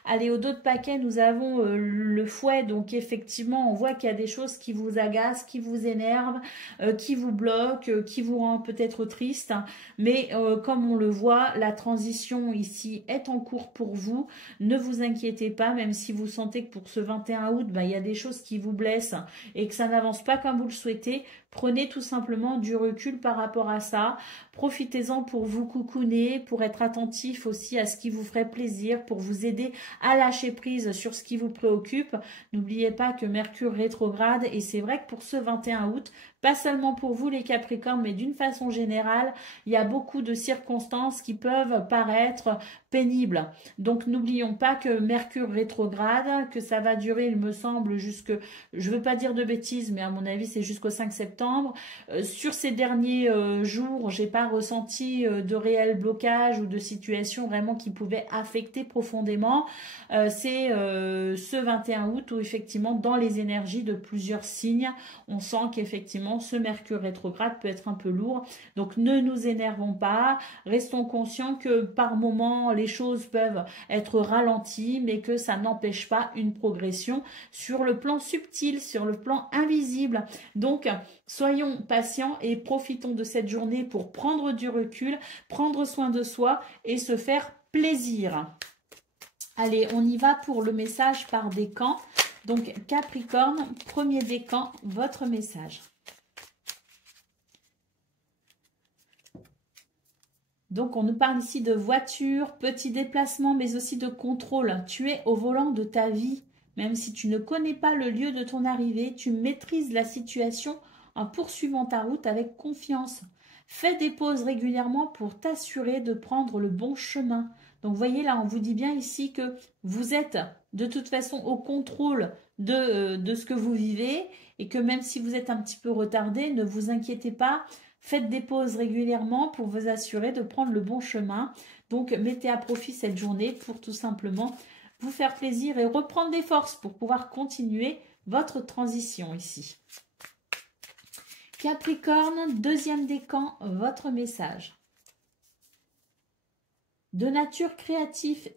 Allez, au dos de paquet, nous avons le fouet. Donc effectivement, on voit qu'il y a des choses qui vous agacent, qui vous énervent, qui vous bloquent, qui vous rendent peut-être triste. Mais comme on le voit, la transition ici est en cours pour vous. Ne vous inquiétez pas, même si vous sentez que pour ce 21 août, il y a des choses qui vous blessent et que ça n'avance pas comme vous le souhaitez. Prenez tout simplement du recul par rapport à ça. Profitez-en pour vous coucouner, pour être attentif aussi à ce qui vous ferait plaisir, pour vous aider à lâcher prise sur ce qui vous préoccupe. N'oubliez pas que Mercure rétrograde, et c'est vrai que pour ce 21 août, pas seulement pour vous les Capricornes, mais d'une façon générale, il y a beaucoup de circonstances qui peuvent paraître pénibles. Donc n'oublions pas que Mercure rétrograde, que ça va durer, il me semble, je ne veux pas dire de bêtises, mais à mon avis c'est jusqu'au 5 septembre. Sur ces derniers jours, j'ai pas ressenti de réel blocage ou de situation vraiment qui pouvait affecter profondément. C'est ce 21 août où effectivement dans les énergies de plusieurs signes, on sent qu'effectivement ce Mercure rétrograde peut être un peu lourd. Donc ne nous énervons pas, restons conscients que par moments les choses peuvent être ralenties, mais que ça n'empêche pas une progression sur le plan subtil, sur le plan invisible. Donc soyons patients et profitons de cette journée pour prendre du recul, prendre soin de soi et se faire plaisir. Allez, on y va pour le message par décan. Donc Capricorne, premier décan, votre message. Donc, on nous parle ici de voiture, petit déplacement, mais aussi de contrôle. Tu es au volant de ta vie. Même si tu ne connais pas le lieu de ton arrivée, tu maîtrises la situation en poursuivant ta route avec confiance. Fais des pauses régulièrement pour t'assurer de prendre le bon chemin. Donc, vous voyez, là, on vous dit bien ici que vous êtes de toute façon au contrôle de ce que vous vivez et que même si vous êtes un petit peu retardé, ne vous inquiétez pas. Faites des pauses régulièrement pour vous assurer de prendre le bon chemin. Donc, mettez à profit cette journée pour tout simplement vous faire plaisir et reprendre des forces pour pouvoir continuer votre transition ici. Capricorne, deuxième décan, votre message. De nature créative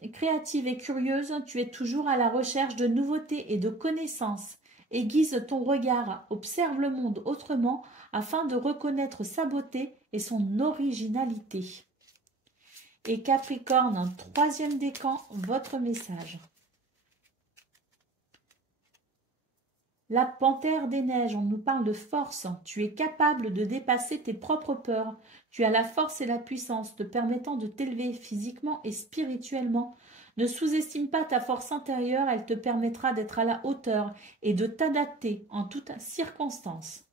et curieuse, tu es toujours à la recherche de nouveautés et de connaissances. Aiguise ton regard, observe le monde autrement afin de reconnaître sa beauté et son originalité. Et Capricorne, troisième décan, votre message. La panthère des neiges, on nous parle de force. Tu es capable de dépasser tes propres peurs. Tu as la force et la puissance te permettant de t'élever physiquement et spirituellement. Ne sous-estime pas ta force intérieure, elle te permettra d'être à la hauteur et de t'adapter en toutes circonstances.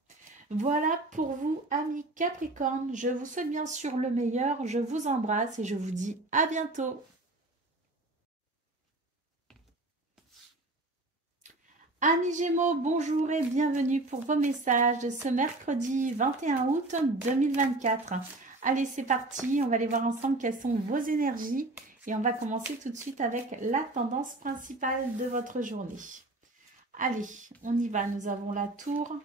Voilà pour vous, amis Capricorne. Je vous souhaite bien sûr le meilleur. Je vous embrasse et je vous dis à bientôt. Amis Gémeaux, bonjour et bienvenue pour vos messages de ce mercredi 21 août 2024. Allez, c'est parti. On va aller voir ensemble quelles sont vos énergies. Et on va commencer tout de suite avec la tendance principale de votre journée. Allez, on y va. Nous avons la tour.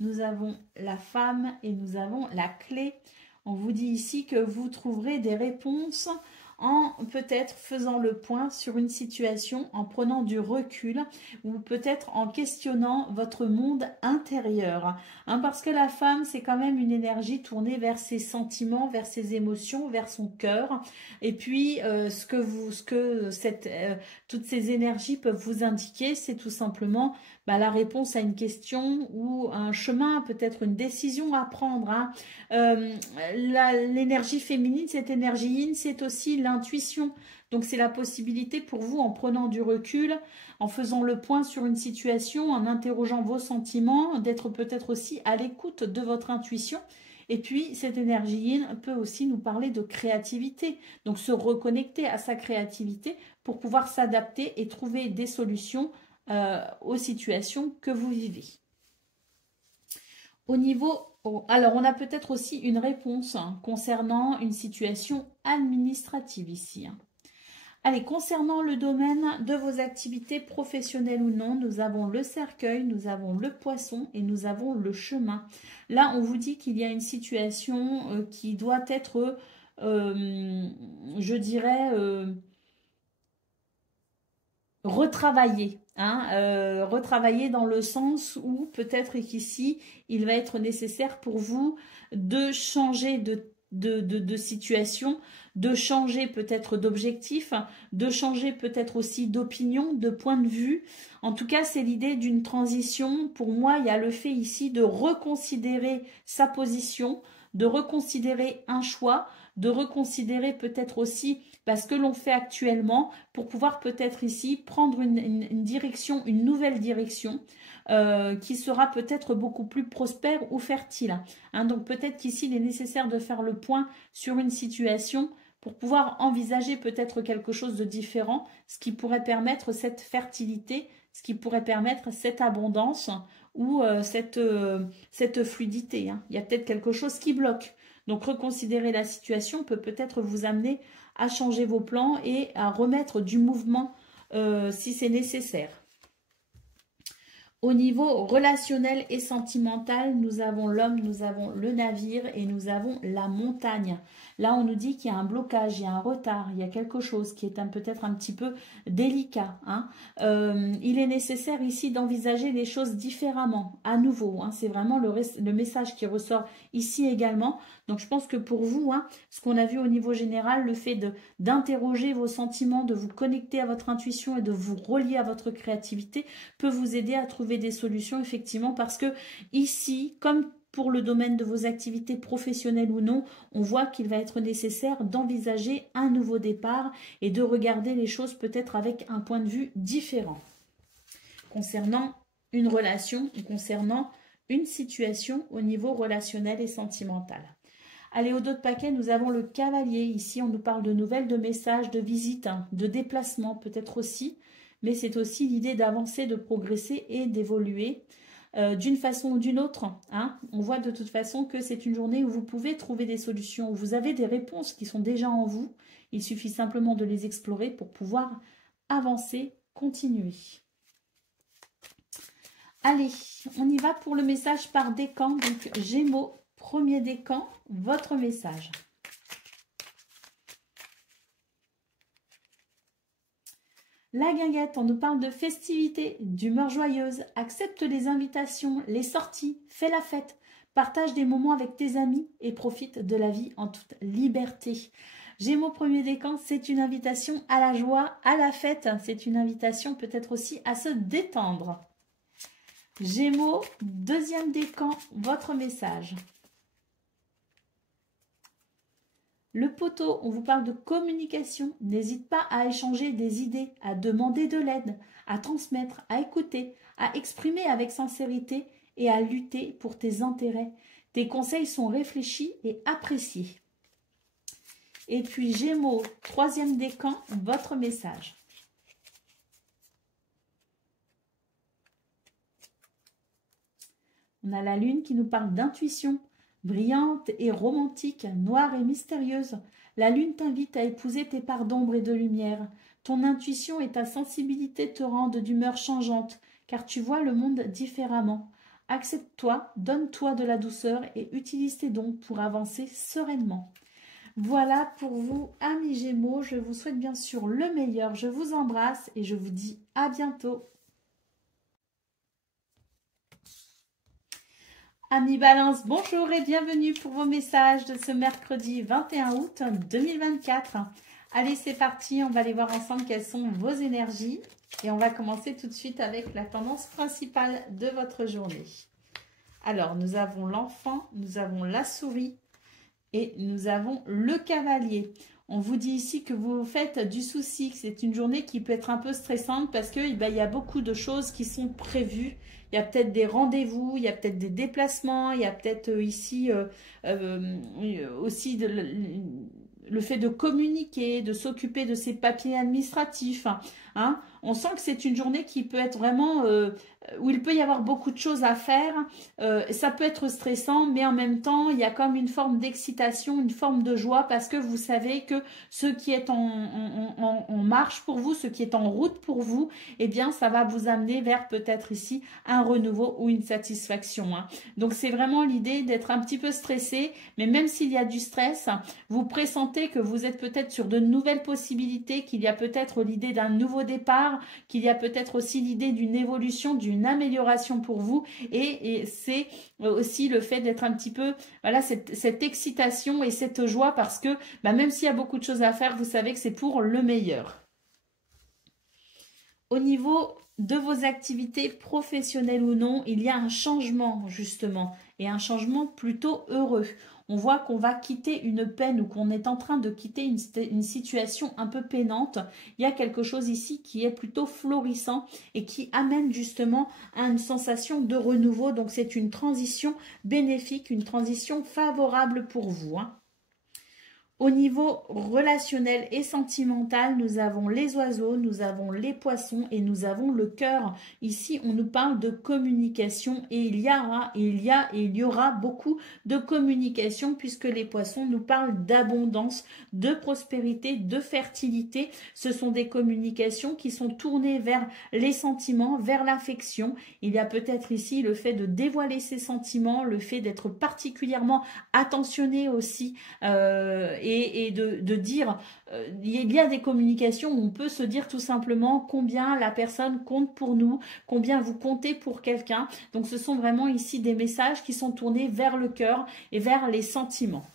Nous avons la femme et nous avons la clé. On vous dit ici que vous trouverez des réponses en peut-être faisant le point sur une situation, en prenant du recul ou peut-être en questionnant votre monde intérieur. Parce que la femme, c'est quand même une énergie tournée vers ses sentiments, vers ses émotions, vers son cœur. Et puis, toutes ces énergies peuvent vous indiquer, c'est tout simplement la réponse à une question ou un chemin, peut-être une décision à prendre. L'énergie féminine, cette énergie yin, c'est aussi l'intuition. Donc, c'est la possibilité pour vous, en prenant du recul, en faisant le point sur une situation, en interrogeant vos sentiments, d'être peut-être aussi à l'écoute de votre intuition. Et puis, cette énergie yin peut aussi nous parler de créativité. Donc, se reconnecter à sa créativité pour pouvoir s'adapter et trouver des solutions aux situations que vous vivez. Au niveau, alors on a peut-être aussi une réponse concernant une situation administrative ici. Allez, concernant le domaine de vos activités professionnelles ou non, nous avons le cercueil, nous avons le poisson et nous avons le chemin. Là, on vous dit qu'il y a une situation qui doit être, je dirais, retravailler, retravailler dans le sens où peut-être qu'ici, il va être nécessaire pour vous de changer de situation, de changer peut-être d'objectif, de changer peut-être aussi d'opinion, de point de vue. En tout cas, c'est l'idée d'une transition. Pour moi, il y a le fait ici de reconsidérer sa position, de reconsidérer un choix, de reconsidérer peut-être aussi ce que l'on fait actuellement pour pouvoir peut-être ici prendre une direction, une nouvelle direction qui sera peut-être beaucoup plus prospère ou fertile. Donc peut-être qu'ici il est nécessaire de faire le point sur une situation pour pouvoir envisager peut-être quelque chose de différent, ce qui pourrait permettre cette fertilité, ce qui pourrait permettre cette abondance ou cette fluidité. Il y a peut-être quelque chose qui bloque. Donc reconsidérer la situation peut peut-être vous amener à changer vos plans et à remettre du mouvement si c'est nécessaire. Au niveau relationnel et sentimental, nous avons l'homme, nous avons le navire et nous avons la montagne. Là, on nous dit qu'il y a un blocage, il y a un retard, il y a quelque chose qui est peut-être un petit peu délicat. Il est nécessaire ici d'envisager les choses différemment, à nouveau. C'est vraiment le message qui ressort ici également. Donc, je pense que pour vous, ce qu'on a vu au niveau général, le fait d'interroger vos sentiments, de vous connecter à votre intuition et de vous relier à votre créativité peut vous aider à trouver des solutions, effectivement, parce que ici, comme pour le domaine de vos activités professionnelles ou non, on voit qu'il va être nécessaire d'envisager un nouveau départ et de regarder les choses peut-être avec un point de vue différent concernant une relation ou concernant une situation au niveau relationnel et sentimental. Allez, au dos de paquet, nous avons le cavalier. Ici, on nous parle de nouvelles, de messages, de visites, hein, de déplacements peut-être aussi. Mais c'est aussi l'idée d'avancer, de progresser et d'évoluer d'une façon ou d'une autre. Hein. On voit de toute façon que c'est une journée où vous pouvez trouver des solutions, où vous avez des réponses qui sont déjà en vous. Il suffit simplement de les explorer pour pouvoir avancer, continuer. Allez, on y va pour le message par décan. Donc, Gémeaux, premier décan, votre message. La guinguette, on nous parle de festivités, d'humeur joyeuse, accepte les invitations, les sorties, fais la fête, partage des moments avec tes amis et profite de la vie en toute liberté. Gémeaux, premier décan, c'est une invitation à la joie, à la fête, c'est une invitation peut-être aussi à se détendre. Gémeaux, deuxième décan, votre message. Le poteau, on vous parle de communication. N'hésite pas à échanger des idées, à demander de l'aide, à transmettre, à écouter, à exprimer avec sincérité et à lutter pour tes intérêts. Tes conseils sont réfléchis et appréciés. Et puis Gémeaux, troisième décan, votre message. On a la lune qui nous parle d'intuition, brillante et romantique, noire et mystérieuse. La lune t'invite à épouser tes parts d'ombre et de lumière. Ton intuition et ta sensibilité te rendent d'humeur changeante, car tu vois le monde différemment. Accepte-toi, donne-toi de la douceur et utilise tes dons pour avancer sereinement. Voilà pour vous, amis Gémeaux. Je vous souhaite bien sûr le meilleur. Je vous embrasse et je vous dis à bientôt. Amis Balance, bonjour et bienvenue pour vos messages de ce mercredi 21 août 2024. Allez, c'est parti, on va aller voir ensemble quelles sont vos énergies. Et on va commencer tout de suite avec la tendance principale de votre journée. Alors, nous avons l'enfant, nous avons la souris et nous avons le cavalier. On vous dit ici que vous faites du souci, que c'est une journée qui peut être un peu stressante parce qu'il y a beaucoup de choses qui sont prévues. Il y a peut-être des rendez-vous, il y a peut-être des déplacements, il y a peut-être ici aussi le fait de communiquer, de s'occuper de ces papiers administratifs. Hein. On sent que c'est une journée qui peut être vraiment où il peut y avoir beaucoup de choses à faire. Ça peut être stressant, mais en même temps, il y a comme une forme d'excitation, une forme de joie parce que vous savez que ce qui est en marche pour vous, ce qui est en route pour vous, eh bien, ça va vous amener vers peut-être ici un renouveau ou une satisfaction. Hein. Donc, c'est vraiment l'idée d'être un petit peu stressé, mais même s'il y a du stress, vous pressentez que vous êtes peut-être sur de nouvelles possibilités, qu'il y a peut-être l'idée d'un nouveau départ, qu'il y a peut-être aussi l'idée d'une évolution, d'une amélioration pour vous et c'est aussi le fait d'être un petit peu, voilà, cette excitation et cette joie parce que même s'il y a beaucoup de choses à faire, vous savez que c'est pour le meilleur. Au niveau de vos activités professionnelles ou non, il y a un changement justement et un changement plutôt heureux. On voit qu'on va quitter une peine ou qu'on est en train de quitter une situation un peu peinante. Il y a quelque chose ici qui est plutôt florissant et qui amène justement à une sensation de renouveau. Donc c'est une transition bénéfique, une transition favorable pour vous. Hein. Au niveau relationnel et sentimental, nous avons les oiseaux, nous avons les poissons et nous avons le cœur. Ici, on nous parle de communication et il y aura beaucoup de communication puisque les poissons nous parlent d'abondance, de prospérité, de fertilité. Ce sont des communications qui sont tournées vers les sentiments, vers l'affection. Il y a peut-être ici le fait de dévoiler ses sentiments, le fait d'être particulièrement attentionné aussi et de dire, il y a des communications où on peut se dire tout simplement combien la personne compte pour nous, combien vous comptez pour quelqu'un. Donc ce sont vraiment ici des messages qui sont tournés vers le cœur et vers les sentiments.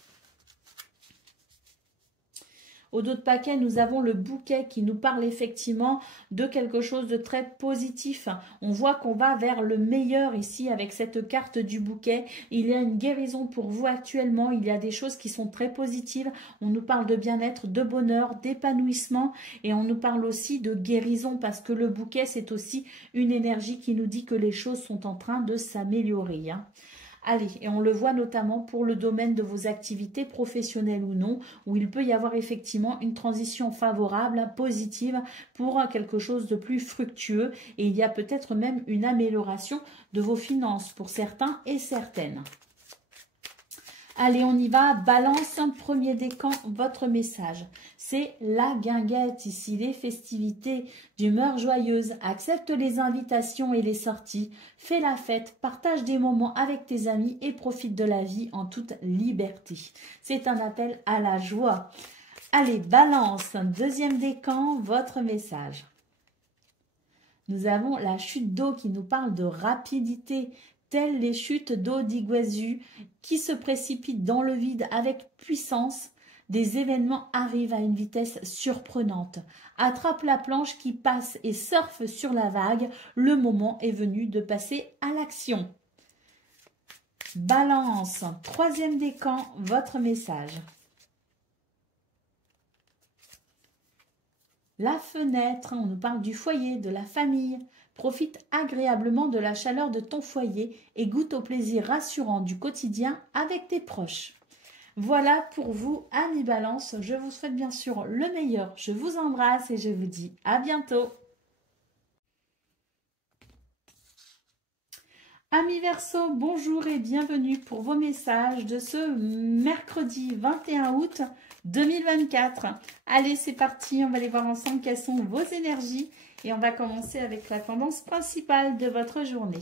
Au dos de paquet, nous avons le bouquet qui nous parle effectivement de quelque chose de très positif. On voit qu'on va vers le meilleur ici avec cette carte du bouquet. Il y a une guérison pour vous actuellement. Il y a des choses qui sont très positives. On nous parle de bien-être, de bonheur, d'épanouissement et on nous parle aussi de guérison parce que le bouquet, c'est aussi une énergie qui nous dit que les choses sont en train de s'améliorer. Allez, et on le voit notamment pour le domaine de vos activités professionnelles ou non, où il peut y avoir effectivement une transition favorable, positive, pour quelque chose de plus fructueux. Et il y a peut-être même une amélioration de vos finances pour certains et certaines. Allez, on y va. Balance, premier décan, votre message. C'est la guinguette ici, les festivités, d'humeur joyeuse. Accepte les invitations et les sorties. Fais la fête, partage des moments avec tes amis et profite de la vie en toute liberté. C'est un appel à la joie. Allez, balance, deuxième décan, votre message. Nous avons la chute d'eau qui nous parle de rapidité, telles les chutes d'eau d'Iguazu qui se précipitent dans le vide avec puissance. Des événements arrivent à une vitesse surprenante. Attrape la planche qui passe et surfe sur la vague. Le moment est venu de passer à l'action. Balance, troisième décan, votre message. La fenêtre, on nous parle du foyer, de la famille. Profite agréablement de la chaleur de ton foyer et goûte au plaisir rassurant du quotidien avec tes proches. Voilà pour vous, amis Balance. Je vous souhaite bien sûr le meilleur. Je vous embrasse et je vous dis à bientôt. Amis Verseau, bonjour et bienvenue pour vos messages de ce mercredi 21 août 2024. Allez, c'est parti, on va aller voir ensemble quelles sont vos énergies et on va commencer avec la tendance principale de votre journée.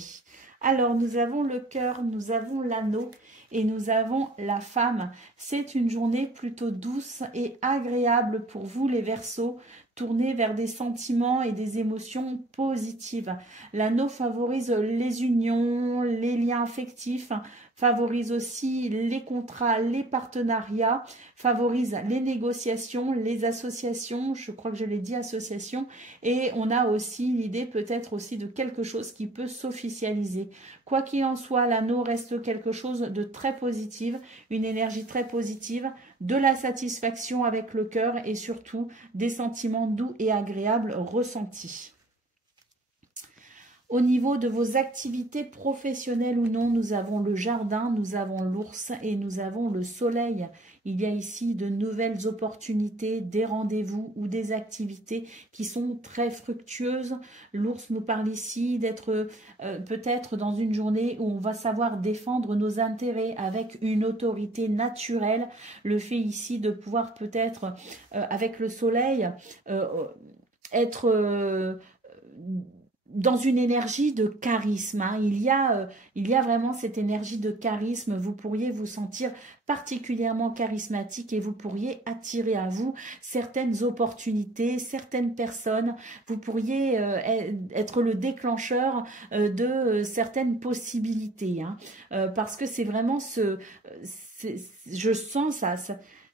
Alors, nous avons le cœur, nous avons l'anneau et nous avons la femme. C'est une journée plutôt douce et agréable pour vous les Verseaux, tournée vers des sentiments et des émotions positives. L'anneau favorise les unions, les liens affectifs, favorise aussi les contrats, les partenariats, favorise les négociations, les associations, je crois que je l'ai dit associations, et on a aussi l'idée peut-être aussi de quelque chose qui peut s'officialiser. Quoi qu'il en soit, l'anneau reste quelque chose de très positif, une énergie très positive, de la satisfaction avec le cœur et surtout des sentiments doux et agréables ressentis. Au niveau de vos activités professionnelles ou non, nous avons le jardin, nous avons l'ours et nous avons le soleil. Il y a ici de nouvelles opportunités, des rendez-vous ou des activités qui sont très fructueuses. L'ours nous parle ici d'être peut-être dans une journée où on va savoir défendre nos intérêts avec une autorité naturelle. Le fait ici de pouvoir peut-être, avec le soleil, être... dans une énergie de charisme. Il y a vraiment cette énergie de charisme. Vous pourriez vous sentir particulièrement charismatique et vous pourriez attirer à vous certaines opportunités, certaines personnes. Vous pourriez être le déclencheur de certaines possibilités. Parce que c'est vraiment je sens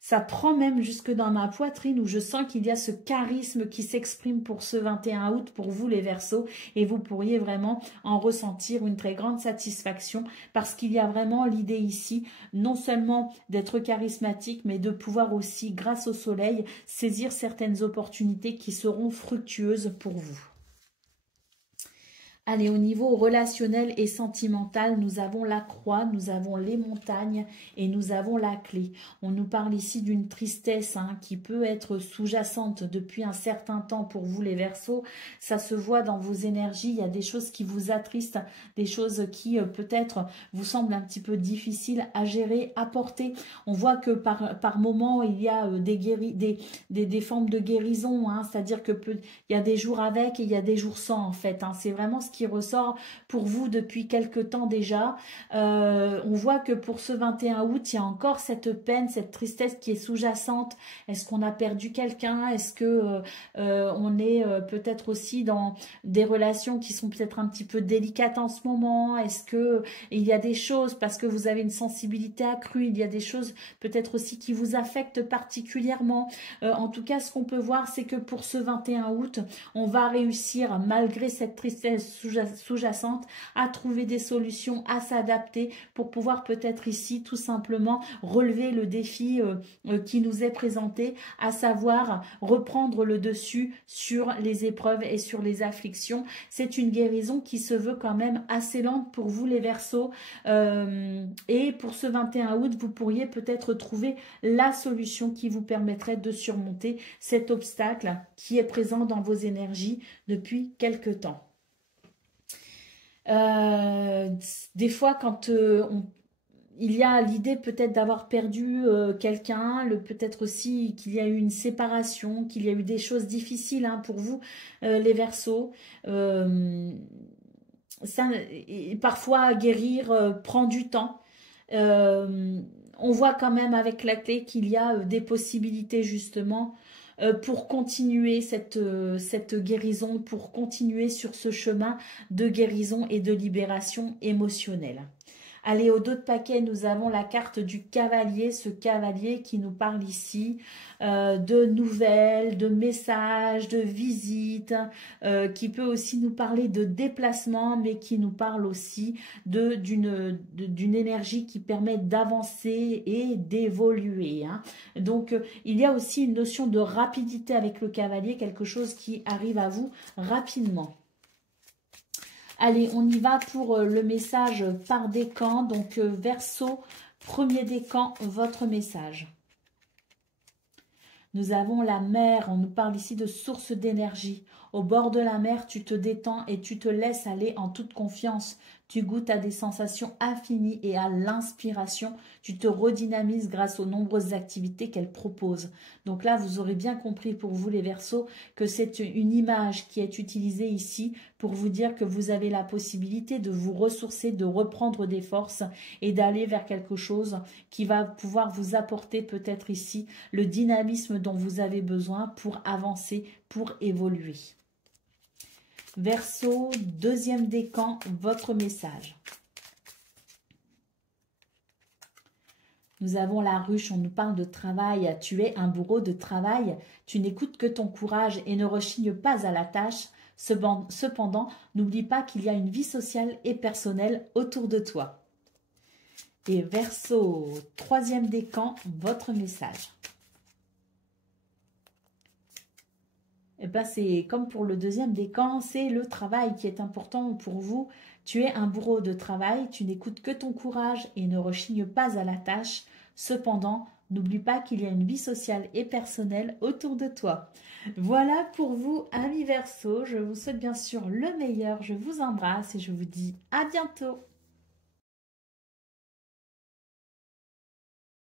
ça prend même jusque dans ma poitrine où je sens qu'il y a ce charisme qui s'exprime pour ce 21 août pour vous les Verseaux et vous pourriez vraiment en ressentir une très grande satisfaction parce qu'il y a vraiment l'idée ici non seulement d'être charismatique mais de pouvoir aussi grâce au soleil saisir certaines opportunités qui seront fructueuses pour vous. Allez, au niveau relationnel et sentimental, nous avons la croix, nous avons les montagnes et nous avons la clé. On nous parle ici d'une tristesse qui peut être sous-jacente depuis un certain temps pour vous les Verseaux. Ça se voit dans vos énergies, il y a des choses qui vous attristent, des choses qui peut-être vous semblent un petit peu difficiles à gérer, à porter. On voit que par moment, il y a des formes de guérison, c'est-à-dire que il y a des jours avec et il y a des jours sans en fait. C'est vraiment ce qui ressort pour vous depuis quelque temps déjà. On voit que pour ce 21 août, il y a encore cette peine, cette tristesse qui est sous-jacente. Est-ce qu'on a perdu quelqu'un? Est-ce que on est peut-être aussi dans des relations qui sont peut-être un petit peu délicates en ce moment? Est-ce que il y a des choses, parce que vous avez une sensibilité accrue, il y a des choses peut-être aussi qui vous affectent particulièrement. En tout cas, ce qu'on peut voir, c'est que pour ce 21 août, on va réussir, malgré cette tristesse sous-jacente, à trouver des solutions, à s'adapter pour pouvoir peut-être ici tout simplement relever le défi qui nous est présenté, à savoir reprendre le dessus sur les épreuves et sur les afflictions. C'est une guérison qui se veut quand même assez lente pour vous les Verseaux, et pour ce 21 août, vous pourriez peut-être trouver la solution qui vous permettrait de surmonter cet obstacle qui est présent dans vos énergies depuis quelque temps. Des fois, quand il y a l'idée peut-être d'avoir perdu quelqu'un, peut-être aussi qu'il y a eu une séparation, qu'il y a eu des choses difficiles pour vous, les Verseaux. Ça, et parfois, guérir prend du temps. On voit quand même avec la clé qu'il y a des possibilités justement pour continuer cette guérison, pour continuer sur ce chemin de guérison et de libération émotionnelle. Allez, au dos de paquet, nous avons la carte du cavalier, ce cavalier qui nous parle ici de nouvelles, de messages, de visites, qui peut aussi nous parler de déplacement, mais qui nous parle aussi d'une énergie qui permet d'avancer et d'évoluer. Donc, il y a aussi une notion de rapidité avec le cavalier, quelque chose qui arrive à vous rapidement. Allez, on y va pour le message par décan. Donc, Verseau, premier décan, votre message. Nous avons la mer, on nous parle ici de source d'énergie. Au bord de la mer, tu te détends et tu te laisses aller en toute confiance. Tu goûtes à des sensations infinies et à l'inspiration. Tu te redynamises grâce aux nombreuses activités qu'elle propose. Donc là, vous aurez bien compris pour vous les Verseaux que c'est une image qui est utilisée ici pour vous dire que vous avez la possibilité de vous ressourcer, de reprendre des forces et d'aller vers quelque chose qui va pouvoir vous apporter peut-être ici le dynamisme dont vous avez besoin pour avancer, pour évoluer. Verseau, deuxième décan, votre message. Nous avons la ruche, on nous parle de travail. Tu es un bourreau de travail. Tu n'écoutes que ton courage et ne rechignes pas à la tâche. Cependant, n'oublie pas qu'il y a une vie sociale et personnelle autour de toi. Et Verseau, troisième décan, votre message. Eh ben, c'est comme pour le deuxième décan, c'est le travail qui est important pour vous. Tu es un bourreau de travail, tu n'écoutes que ton courage et ne rechignes pas à la tâche. Cependant, n'oublie pas qu'il y a une vie sociale et personnelle autour de toi. Voilà pour vous, amis Verseaux. Je vous souhaite bien sûr le meilleur. Je vous embrasse et je vous dis à bientôt.